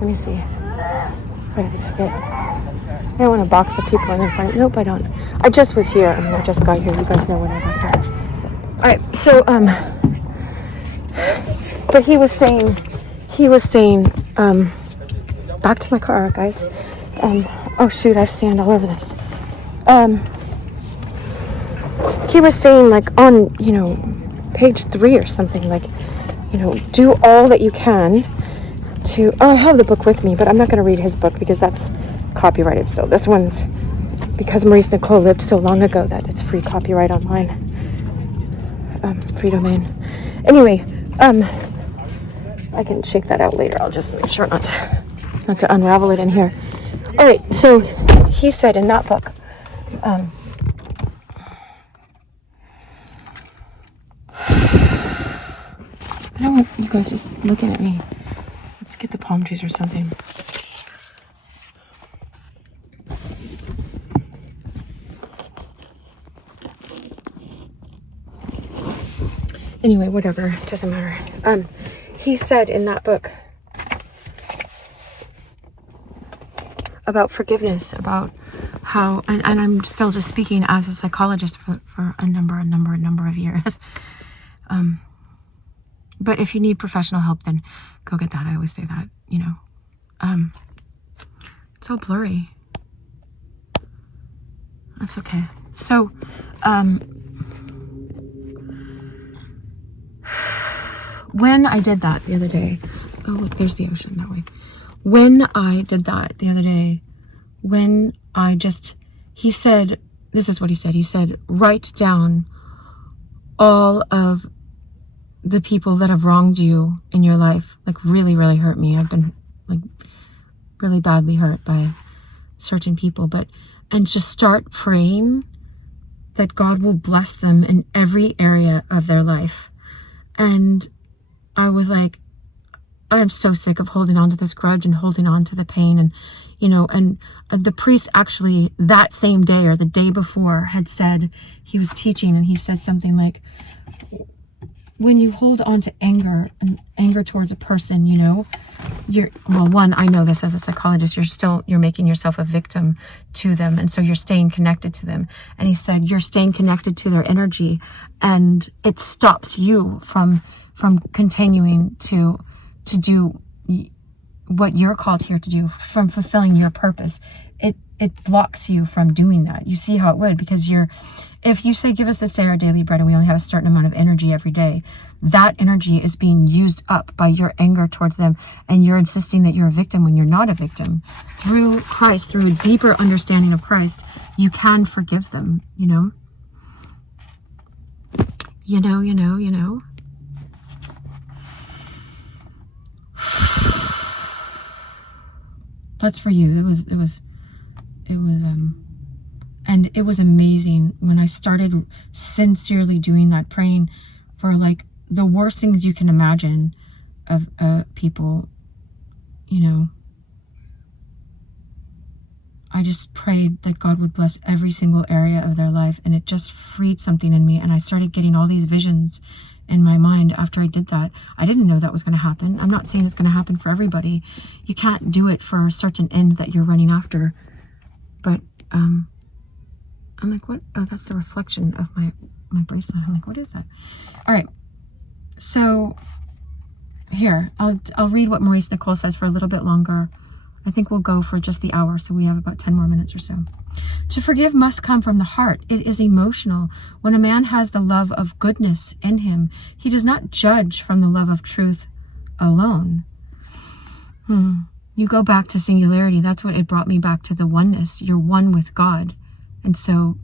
let me see. I have a ticket. I don't want to box the people in front. Nope, I don't. I just was here. I just got here. You guys know when I got here. All right, so, but he was saying, back to my car, guys. Oh shoot, I have sand all over this. he was saying, like, on, page 3 or something, like, do all that you can to, I have the book with me, but I'm not going to read his book because that's copyrighted still. This one's, because Maurice Nicoll lived so long ago, that it's free copyright online, free domain. Anyway, I can shake that out later. I'll just make sure not to unravel it in here. All right, so he said in that book, I don't want you guys just looking at me. Let's get the palm trees or something. Anyway, whatever, it doesn't matter. He said in that book about forgiveness, about how, and I'm still just speaking as a psychologist for a number of years. But if you need professional help, then go get that. I always say that, it's all blurry. That's okay. So, when I did that the other day, oh look, there's the ocean that way. When I did that the other day, he said, this is what he said. He said, write down all of the people that have wronged you in your life, like really, really hurt me. I've been like really badly hurt by certain people, and just start praying that God will bless them in every area of their life. And I was like, I'm so sick of holding on to this grudge and holding on to the pain. And, and the priest actually that same day or the day before had said, he was teaching and he said something like, when you hold on to anger and anger towards a person, I know this as a psychologist, you're making yourself a victim to them. And so you're staying connected to them. And he said, you're staying connected to their energy, and it stops you from continuing to do what you're called here to do, from fulfilling your purpose. It blocks you from doing that. You see how it would, because if you say, give us this day our daily bread, and we only have a certain amount of energy every day, that energy is being used up by your anger towards them, and you're insisting that you're a victim when you're not a victim. Through Christ, through a deeper understanding of Christ, you can forgive them, That's for you. And it was amazing when I started sincerely doing that, praying for like the worst things you can imagine of people, I just prayed that God would bless every single area of their life, and it just freed something in me. And I started getting all these visions in my mind after I did that. I didn't know that was going to happen. I'm not saying it's going to happen for everybody. You can't do it for a certain end that you're running after. But I'm like, what? Oh, that's the reflection of my bracelet. I'm like, what is that? All right. So here, I'll read what Maurice Nicoll says for a little bit longer. I think we'll go for just the hour, so we have about 10 more minutes or so. To forgive must come from the heart. It is emotional. When a man has the love of goodness in him, he does not judge from the love of truth alone. You go back to singularity. That's what it brought me back to, the oneness. You're one with God. And so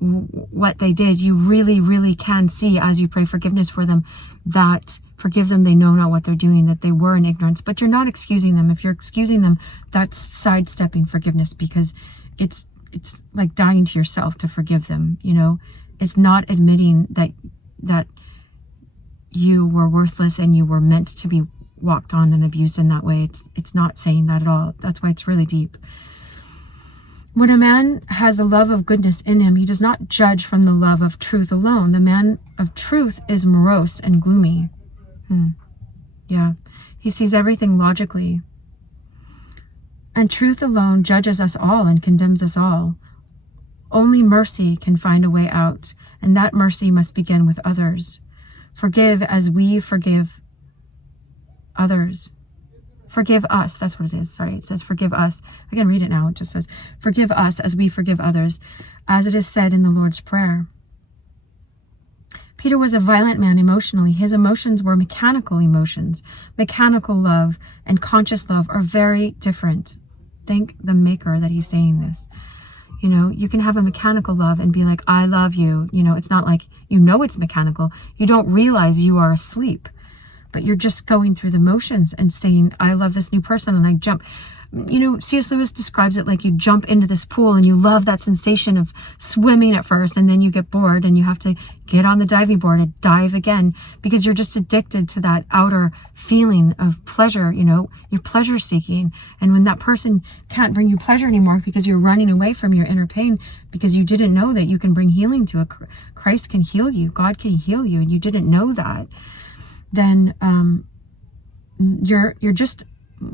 what they did, you really, really can see as you pray forgiveness for them, that forgive them, they know not what they're doing, that they were in ignorance. But you're not excusing them. If you're excusing them, that's sidestepping forgiveness, because it's like dying to yourself to forgive them. It's not admitting that you were worthless and you were meant to be walked on and abused in that way. It's not saying that at all. That's why it's really deep. When a man has the love of goodness in him, he does not judge from the love of truth alone. The man of truth is morose and gloomy. Yeah. He sees everything logically. And truth alone judges us all and condemns us all. Only mercy can find a way out, and that mercy must begin with others. Forgive as we forgive others. Forgive us. That's what it is. Sorry. It says forgive us. I can read it now. It just says forgive us as we forgive others, as it is said in the Lord's Prayer. Peter was a violent man emotionally. His emotions were mechanical emotions. Mechanical love and conscious love are very different. Thank the maker that he's saying this. You know, you can have a mechanical love and be like, I love you. You know, it's not like, you know, it's mechanical. You don't realize you are asleep, but you're just going through the motions and saying, I love this new person, and I jump. You know, C.S. Lewis describes it like you jump into this pool and you love that sensation of swimming at first, and then you get bored and you have to get on the diving board and dive again because you're just addicted to that outer feeling of pleasure. You know, you're pleasure seeking. And when that person can't bring you pleasure anymore because you're running away from your inner pain because you didn't know that you can bring healing to it. Christ can heal you. God can heal you. And you didn't know that. Then you're just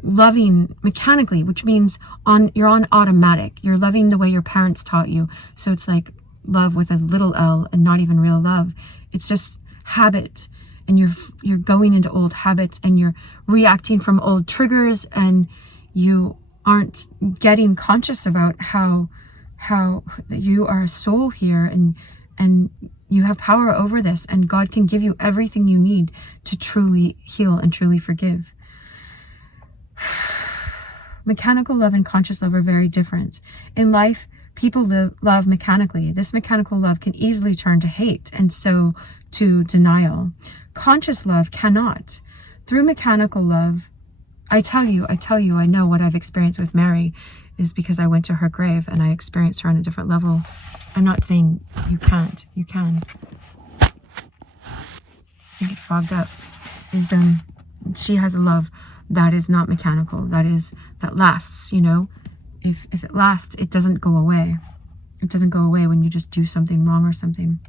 loving mechanically, which means you're on automatic. You're loving the way your parents taught you. So it's like love with a little L and not even real love. It's just habit, and you're going into old habits, and you're reacting from old triggers, and you aren't getting conscious about how you are a soul here, and you have power over this, and God can give you everything you need to truly heal and truly forgive. Mechanical love and conscious love are very different. In life, people love mechanically. This mechanical love can easily turn to hate, and so to denial. Conscious love cannot. Through mechanical love, I tell you, I know what I've experienced with Mary is because I went to her grave and I experienced her on a different level. I'm not saying you can't. You can. I get fogged up. She has a love that is not mechanical, that lasts, you know. If it lasts, it doesn't go away. It doesn't go away when you just do something wrong or something.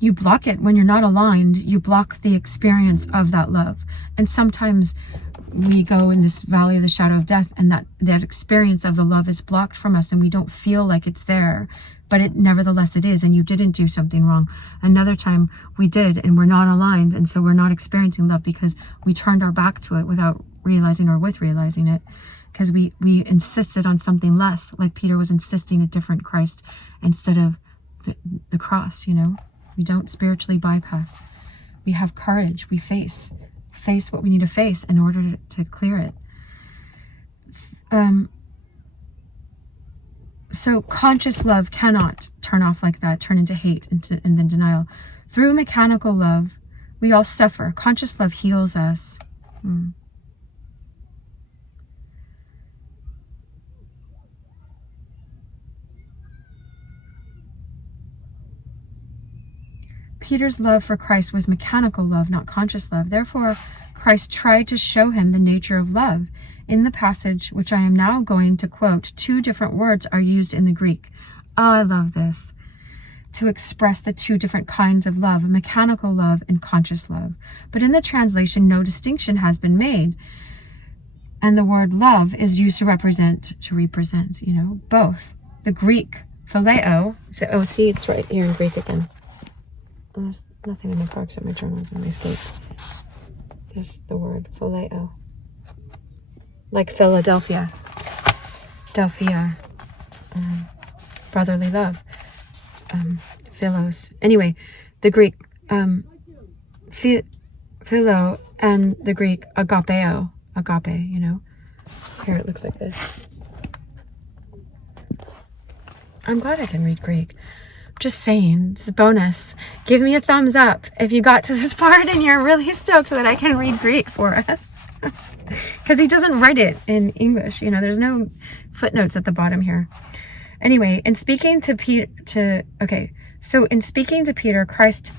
You block it when you're not aligned. You block the experience of that love. And sometimes we go in this valley of the shadow of death, and that experience of the love is blocked from us, and we don't feel like it's there, but nevertheless it is, and you didn't do something wrong. Another time we did, and we're not aligned, and so we're not experiencing love because we turned our back to it without realizing or with realizing it, because we insisted on something less, like Peter was insisting a different Christ instead of the cross, you know. We don't spiritually bypass. We have courage. We face what we need to face in order to clear it. So conscious love cannot turn off like that, turn into hate and then denial. Through mechanical love, we all suffer. Conscious love heals us. Peter's love for Christ was mechanical love, not conscious love. Therefore, Christ tried to show him the nature of love. In the passage, which I am now going to quote, 2 different words are used in the Greek. Oh, I love this. To express the 2 different kinds of love, mechanical love and conscious love. But in the translation, no distinction has been made. And the word love is used to represent, you know, both. The Greek, phileo. So, see, it's right here in Greek again. There's nothing in my car except my journals and my skates. There's the word phileo. Like Philadelphia. Brotherly love. Philos. Anyway, the Greek philo and the Greek agapeo. Agape, you know. Here it looks like this. I'm glad I can read Greek. Just saying, it's a bonus. Give me a thumbs up if you got to this part and you're really stoked that I can read Greek for us. Because he doesn't write it in English. You know, there's no footnotes at the bottom here. Anyway, in speaking to Peter, Christ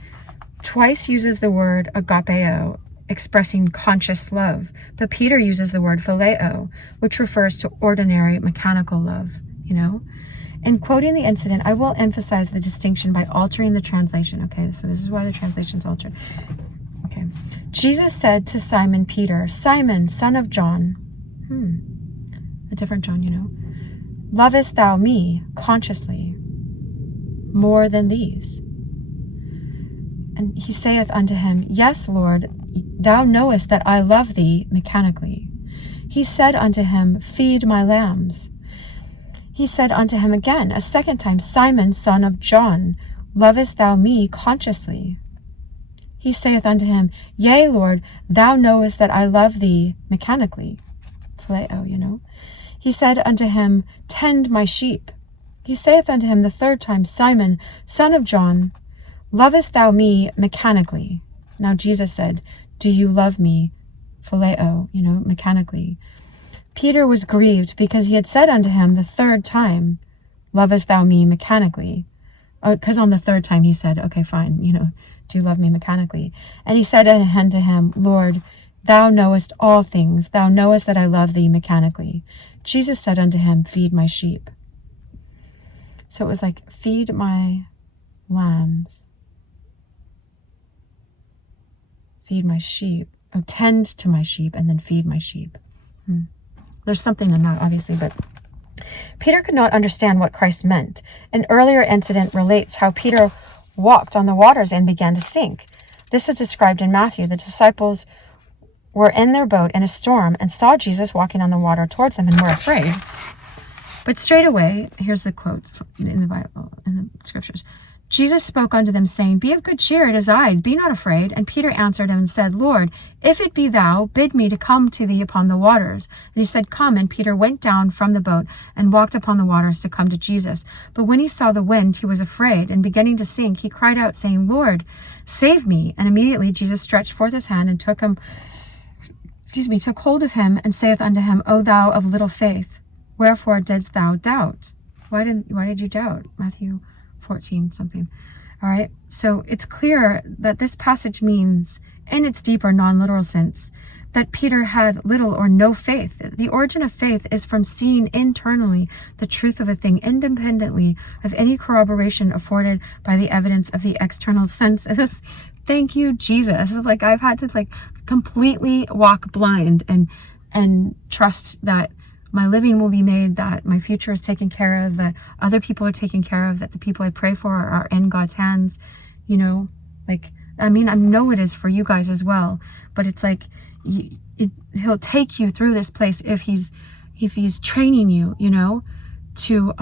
twice uses the word agapeo, expressing conscious love. But Peter uses the word phileo, which refers to ordinary mechanical love, you know. In quoting the incident, I will emphasize the distinction by altering the translation. Okay, so this is why the translation's altered. Okay. Jesus said to Simon Peter, Simon, son of John. A different John, you know. Lovest thou me consciously more than these? And he saith unto him, Yes, Lord, thou knowest that I love thee mechanically. He said unto him, Feed my lambs. He said unto him again, a second time, Simon, son of John, lovest thou me consciously? He saith unto him, Yea, Lord, thou knowest that I love thee mechanically. Phileo, He said unto him, Tend my sheep. He saith unto him the third time, Simon, son of John, lovest thou me mechanically? Now Jesus said, Do you love me? Phileo, mechanically. Peter was grieved because he had said unto him the third time, Lovest thou me mechanically? Because on the third time he said, okay, fine, do you love me mechanically? And he said unto him, Lord, thou knowest all things. Thou knowest that I love thee mechanically. Jesus said unto him, Feed my sheep. So it was like, feed my lambs. Feed my sheep. Oh, tend to my sheep and then feed my sheep. There's something in that, obviously, but Peter could not understand what Christ meant. An earlier incident relates how Peter walked on the waters and began to sink. This is described in Matthew. The disciples were in their boat in a storm and saw Jesus walking on the water towards them and were afraid. But straightway, here's the quote in the Bible, in the scriptures. Jesus spoke unto them, saying, Be of good cheer, it is I, be not afraid. And Peter answered him and said, Lord, if it be thou, bid me to come to thee upon the waters. And he said, Come. And Peter went down from the boat and walked upon the waters to come to Jesus. But when he saw the wind, he was afraid, and beginning to sink, he cried out, saying, Lord, save me. And immediately Jesus stretched forth his hand and took hold of him, and saith unto him, O thou of little faith, wherefore didst thou doubt? Why did you doubt? Matthew 14 something. All right. So it's clear that this passage means, in its deeper non-literal sense, that Peter had little or no faith. The origin of faith is from seeing internally the truth of a thing independently of any corroboration afforded by the evidence of the external senses. Thank you, Jesus. It's like I've had to completely walk blind and trust that my living will be made, that my future is taken care of, that other people are taken care of, that the people I pray for are in God's hands, I know it is for you guys as well, but it's like, he'll take you through this place if he's training you, to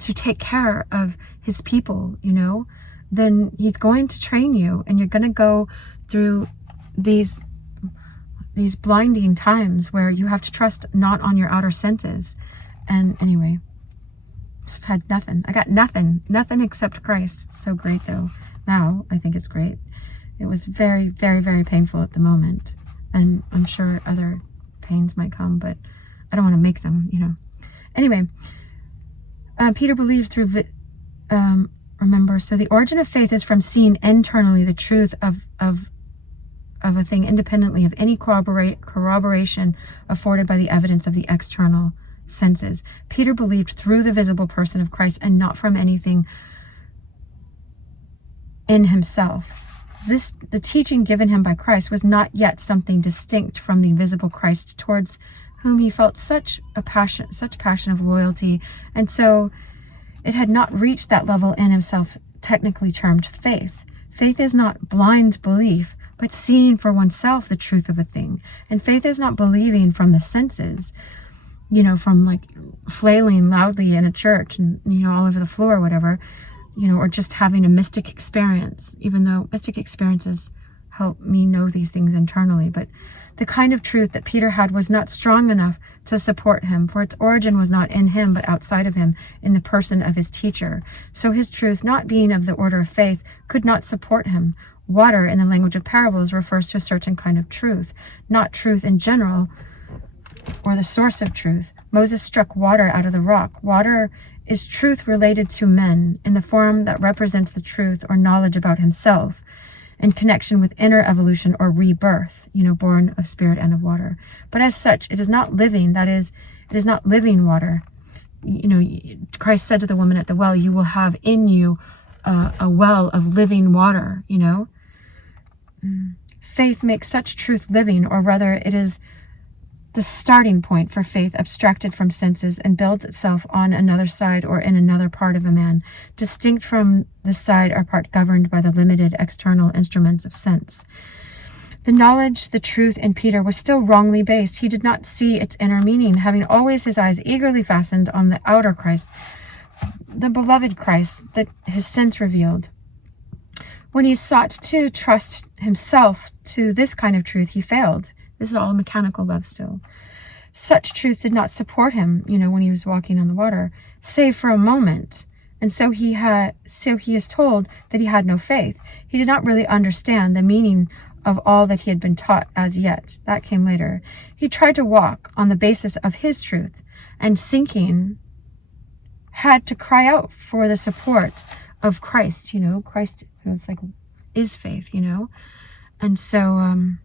take care of his people, then he's going to train you, and you're going to go through these blinding times where you have to trust not on your outer senses. And anyway, I've had nothing. I got nothing except Christ. It's so great though. Now I think it's great. It was very, very, very painful at the moment. And I'm sure other pains might come, but I don't want to make them, Anyway, Peter believed through, remember, so the origin of faith is from seeing internally the truth of a thing independently of any corroboration afforded by the evidence of the external senses. Peter believed through the visible person of Christ and not from anything in himself. The teaching given him by Christ was not yet something distinct from the visible Christ towards whom he felt such passion of loyalty, and so it had not reached that level in himself technically termed faith. Faith is not blind belief, but seeing for oneself the truth of a thing. And faith is not believing from the senses, from flailing loudly in a church and, all over the floor or whatever, or just having a mystic experience, even though mystic experiences help me know these things internally. But the kind of truth that Peter had was not strong enough to support him, for its origin was not in him, but outside of him, in the person of his teacher. So his truth, not being of the order of faith, could not support him. Water, in the language of parables, refers to a certain kind of truth, not truth in general, or the source of truth. Moses struck water out of the rock. Water is truth related to men in the form that represents the truth or knowledge about himself in connection with inner evolution or rebirth, born of spirit and of water. But as such, it is not living, that is, it is not living water. Christ said to the woman at the well, you will have in you a well of living water, Faith makes such truth living, or rather it is the starting point for faith abstracted from senses and builds itself on another side or in another part of a man, distinct from the side or part governed by the limited external instruments of sense. The knowledge, the truth in Peter was still wrongly based. He did not see its inner meaning, having always his eyes eagerly fastened on the outer Christ. the beloved Christ that his sense revealed. When he sought to trust himself to this kind of truth, he failed. This is all mechanical love still. Such truth did not support him, when he was walking on the water, save for a moment. And so he is told that he had no faith. He did not really understand the meaning of all that he had been taught as yet. That came later. He tried to walk on the basis of his truth, and sinking, had to cry out for the support of Christ. Christ is faith, And so I'm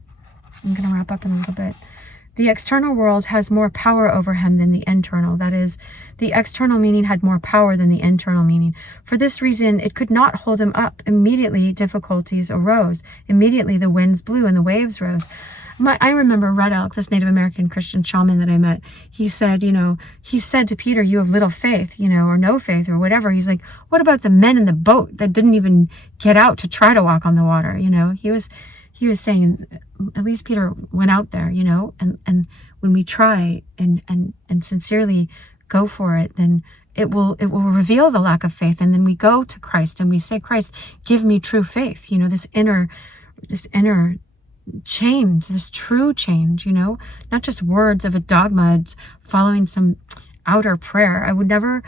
going to wrap up in a little bit. The external world has more power over him than the internal. That is, the external meaning had more power than the internal meaning. For this reason, it could not hold him up. Immediately, difficulties arose. Immediately, the winds blew and the waves rose. I remember Red Elk, this Native American Christian shaman that I met. He said, he said to Peter, "You have little faith, or no faith," or whatever. He's like, "What about the men in the boat that didn't even get out to try to walk on the water?" He was saying, at least Peter went out there, and when we try and sincerely go for it, then it will reveal the lack of faith. And then we go to Christ and we say, "Christ, give me true faith." This inner change, this true change, not just words of a dogma, following some outer prayer. I would never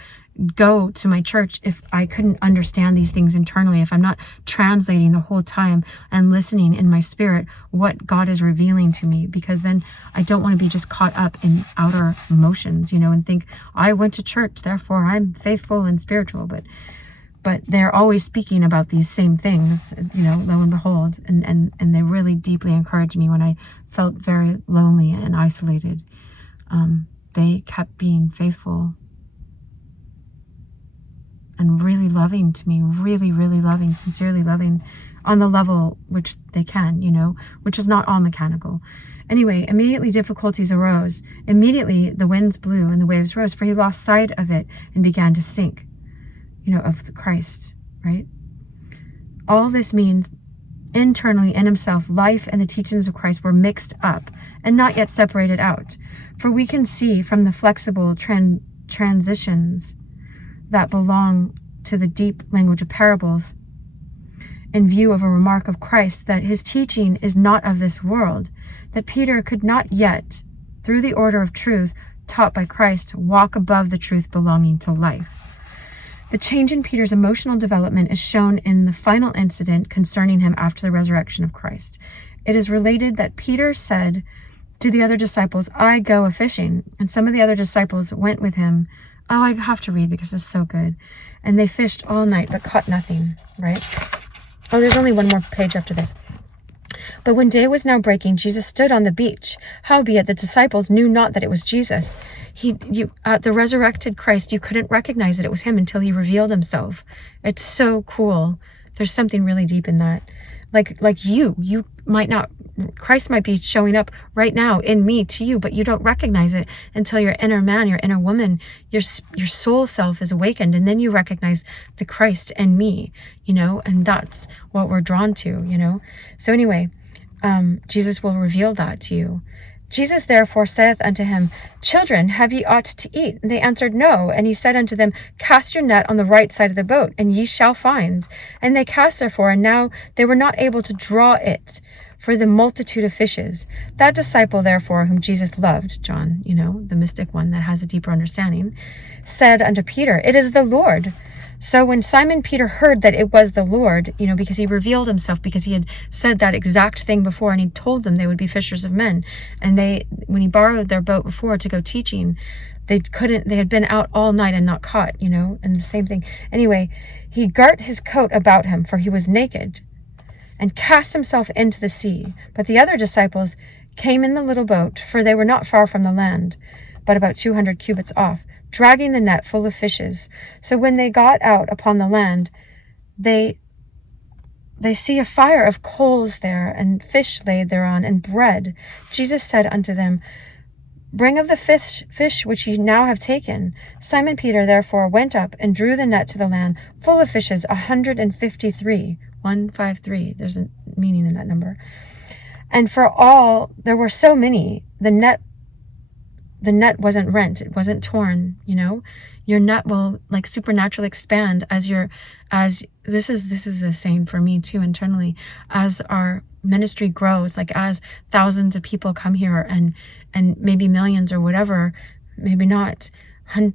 go to my church if I couldn't understand these things internally, if I'm not translating the whole time and listening in my spirit what God is revealing to me, because then I don't want to be just caught up in outer emotions, and think I went to church, therefore I'm faithful and spiritual, but they're always speaking about these same things, lo and behold, and they really deeply encouraged me when I felt very lonely and isolated. They kept being faithful and really loving to me, really, really loving, sincerely loving on the level which they can, which is not all mechanical. Anyway, immediately difficulties arose. Immediately the winds blew and the waves rose, for he lost sight of it and began to sink, of the Christ, right? All this means internally in himself, life and the teachings of Christ were mixed up and not yet separated out. For we can see from the flexible transitions that belong to the deep language of parables, in view of a remark of Christ, that his teaching is not of this world, that Peter could not yet, through the order of truth taught by Christ, walk above the truth belonging to life. The change in Peter's emotional development is shown in the final incident concerning him after the resurrection of Christ. It is related that Peter said to the other disciples, "I go a-fishing," and some of the other disciples went with him. Oh, I have to read because it's so good. And they fished all night but caught nothing, right? Oh, there's only one more page after this. But when day was now breaking, Jesus stood on the beach. Howbeit the disciples knew not that it was Jesus. The resurrected Christ, you couldn't recognize that it was him until he revealed himself. It's so cool. There's something really deep in that. Like you might not, Christ might be showing up right now in me to you, but you don't recognize it until your inner man, your inner woman, your soul self is awakened, and then you recognize the Christ in me, and that's what we're drawn to, So anyway, Jesus will reveal that to you. Jesus therefore saith unto him, Children, have ye aught to eat? And they answered, No. And he said unto them, Cast your net on the right side of the boat, and ye shall find. And they cast therefore, and now they were not able to draw it for the multitude of fishes. That disciple therefore, whom Jesus loved, John, the mystic one that has a deeper understanding, said unto Peter, It is the Lord. So when Simon Peter heard that it was the Lord, because he revealed himself, because he had said that exact thing before, and he told them they would be fishers of men. And when he borrowed their boat before to go teaching, they had been out all night and not caught, and the same thing. Anyway, he girt his coat about him, for he was naked, and cast himself into the sea. But the other disciples came in the little boat, for they were not far from the land, but about 200 cubits off, dragging the net full of fishes. So when they got out upon the land, they see a fire of coals there, and fish laid thereon, and bread. Jesus said unto them, Bring of the fish which ye now have taken. Simon Peter therefore went up and drew the net to the land, full of fishes, 153. 153. There's a meaning in that number. And for all, there were so many, the net the net wasn't rent, it wasn't torn, you know. Your net will like supernaturally expand as this is a saying for me too internally, as our ministry grows, like as thousands of people come here and maybe millions or whatever, maybe not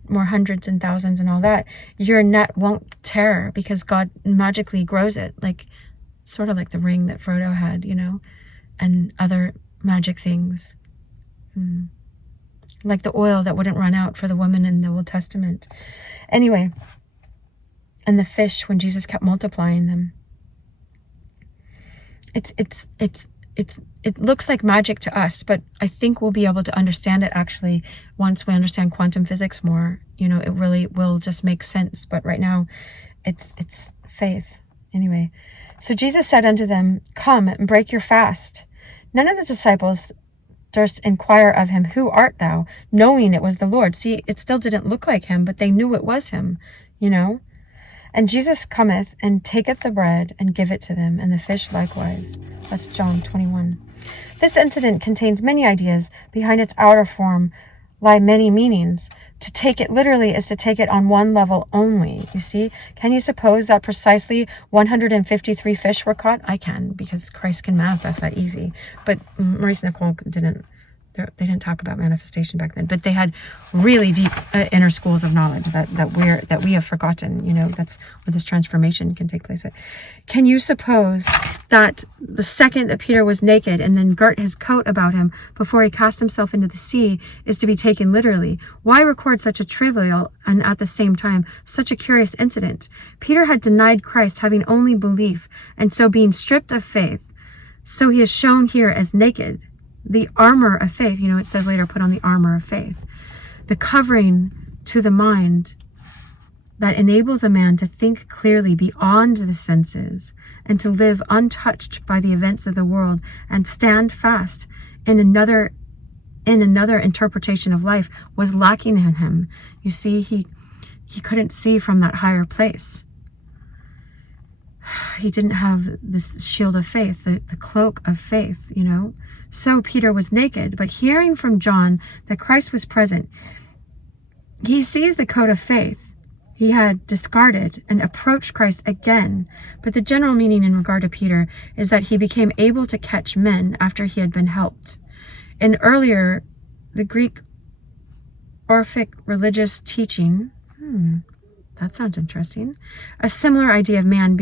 more hundreds and thousands and all that, your net won't tear because God magically grows it, like sort of like the ring that Frodo had, you know, and other magic things. Like the oil that wouldn't run out for the woman in the Old Testament. Anyway, and the fish when Jesus kept multiplying them. It looks like magic to us, but I think we'll be able to understand it actually once we understand quantum physics more. You know, it really will just make sense. But right now, it's faith. Anyway, so Jesus said unto them, "Come and break your fast." None of the disciples durst inquire of him, "Who art thou?" knowing it was the Lord. See, it still didn't look like him, but they knew it was him, you know. And Jesus cometh and taketh the bread and give it to them, and the fish likewise. That's John 21. This incident contains many ideas. Behind its outer form lie many meanings. To take it literally is to take it on one level only. You see, can you suppose that precisely 153 fish were caught? I can, because Christ can manifest that easy. But Maurice Nicoll didn't. They didn't talk about manifestation back then, but they had really deep inner schools of knowledge that we have forgotten. You know, that's where this transformation can take place. But can you suppose that the second that Peter was naked and then girt his coat about him before he cast himself into the sea is to be taken literally? Why record such a trivial and at the same time such a curious incident? Peter had denied Christ, having only belief, and so being stripped of faith. So he is shown here as naked. The armor of faith, you know, it says later, put on the armor of faith. The covering to the mind that enables a man to think clearly beyond the senses and to live untouched by the events of the world and stand fast in another interpretation of life was lacking in him. You see, he couldn't see from that higher place. He didn't have this shield of faith, the cloak of faith, you know. So Peter was naked, but hearing from John that Christ was present, he sees the coat of faith he had discarded and approached Christ again. But the general meaning in regard to Peter is that he became able to catch men after he had been helped. And earlier, the Greek Orphic religious teaching, that sounds interesting. A similar idea of man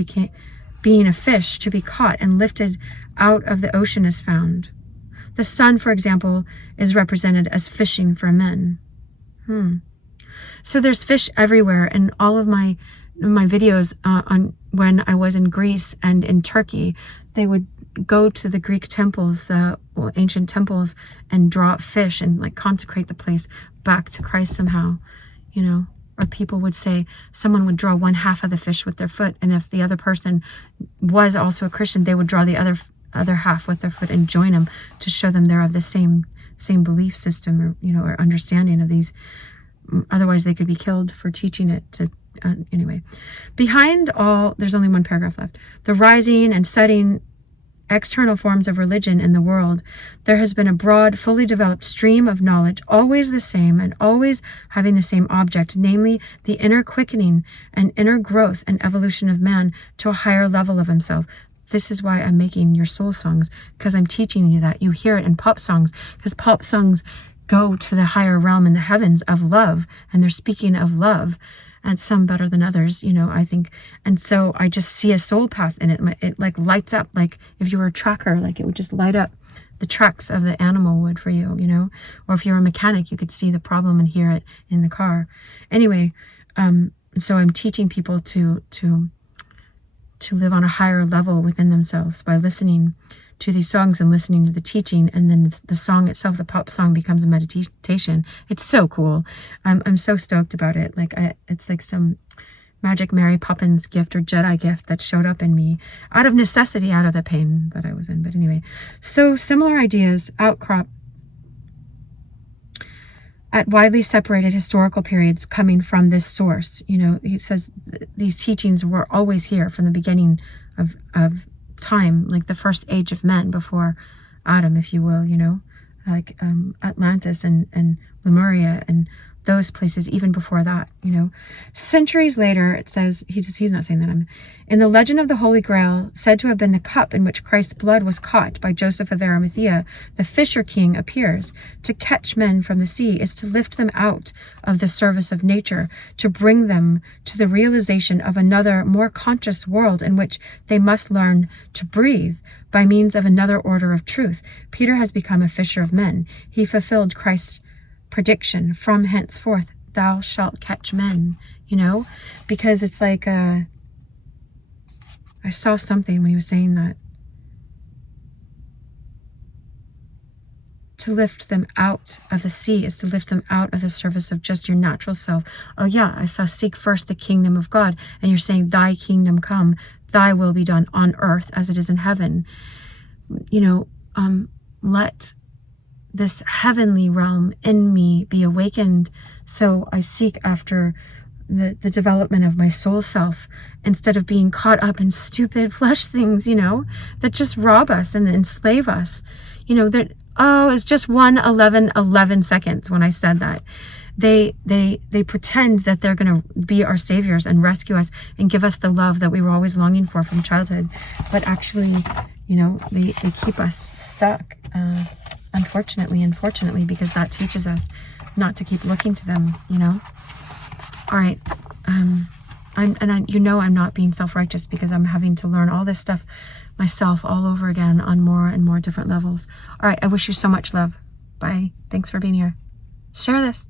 being a fish to be caught and lifted out of the ocean is found. The sun, for example, is represented as fishing for men. So there's fish everywhere. And all of my videos on when I was in Greece and in Turkey, they would go to the Greek temples, ancient temples, and draw up fish and like consecrate the place back to Christ somehow, you know. Or people would say, someone would draw one half of the fish with their foot, and if the other person was also a Christian, they would draw the other half with their foot and join them to show them they're of the same belief system, or, you know, or understanding of these. Otherwise, they could be killed for teaching it to. Anyway, behind all, there's only one paragraph left. The rising and setting external forms of religion in the world, there has been a broad, fully developed stream of knowledge, always the same and always having the same object, namely the inner quickening and inner growth and evolution of man to a higher level of himself. This is why I'm making your soul songs, because I'm teaching you that. You hear it in pop songs, because pop songs go to the higher realm in the heavens of love, and they're speaking of love. And some better than others, you know, I think. And so I just see a soul path in it. It like lights up, like if you were a tracker, like it would just light up the tracks of the animal would for you, you know. Or if you're a mechanic, you could see the problem and hear it in the car. Anyway, so I'm teaching people to live on a higher level within themselves by listening to these songs and listening to the teaching, and then the song itself, the pop song, becomes a meditation. It's so cool. I'm so stoked about it. Like it's like some magic Mary Poppins gift or Jedi gift that showed up in me out of necessity, out of the pain that I was in. But anyway, so similar ideas outcrop at widely separated historical periods coming from this source. You know, he says these teachings were always here from the beginning of time, like the first age of men before Adam, if you will, you know. like Atlantis and Lemuria and those places, even before that, you know. Centuries later, it says, he's not saying that. In the legend of the Holy Grail, said to have been the cup in which Christ's blood was caught by Joseph of Arimathea, the Fisher King appears. To catch men from the sea is to lift them out of the service of nature, to bring them to the realization of another, more conscious world in which they must learn to breathe by means of another order of truth. Peter has become a fisher of men. He fulfilled Christ's prediction, from henceforth thou shalt catch men, you know, because it's like I saw something when he was saying that, to lift them out of the sea is to lift them out of the service of just your natural self. Oh yeah, I saw seek first the kingdom of God, and you're saying thy kingdom come, thy will be done on earth as it is in heaven. You know, let this heavenly realm in me be awakened, so I seek after the development of my soul self, instead of being caught up in stupid flesh things, you know, that just rob us and enslave us. You know, that, oh, it's just 11 seconds when I said that. They pretend that they're going to be our saviors and rescue us and give us the love that we were always longing for from childhood. But actually, you know, they keep us stuck. Unfortunately, because that teaches us not to keep looking to them, you know. All right, I'm not being self-righteous, because I'm having to learn all this stuff myself all over again on more and more different levels. All right, I wish you so much love. Bye. Thanks for being here. Share this.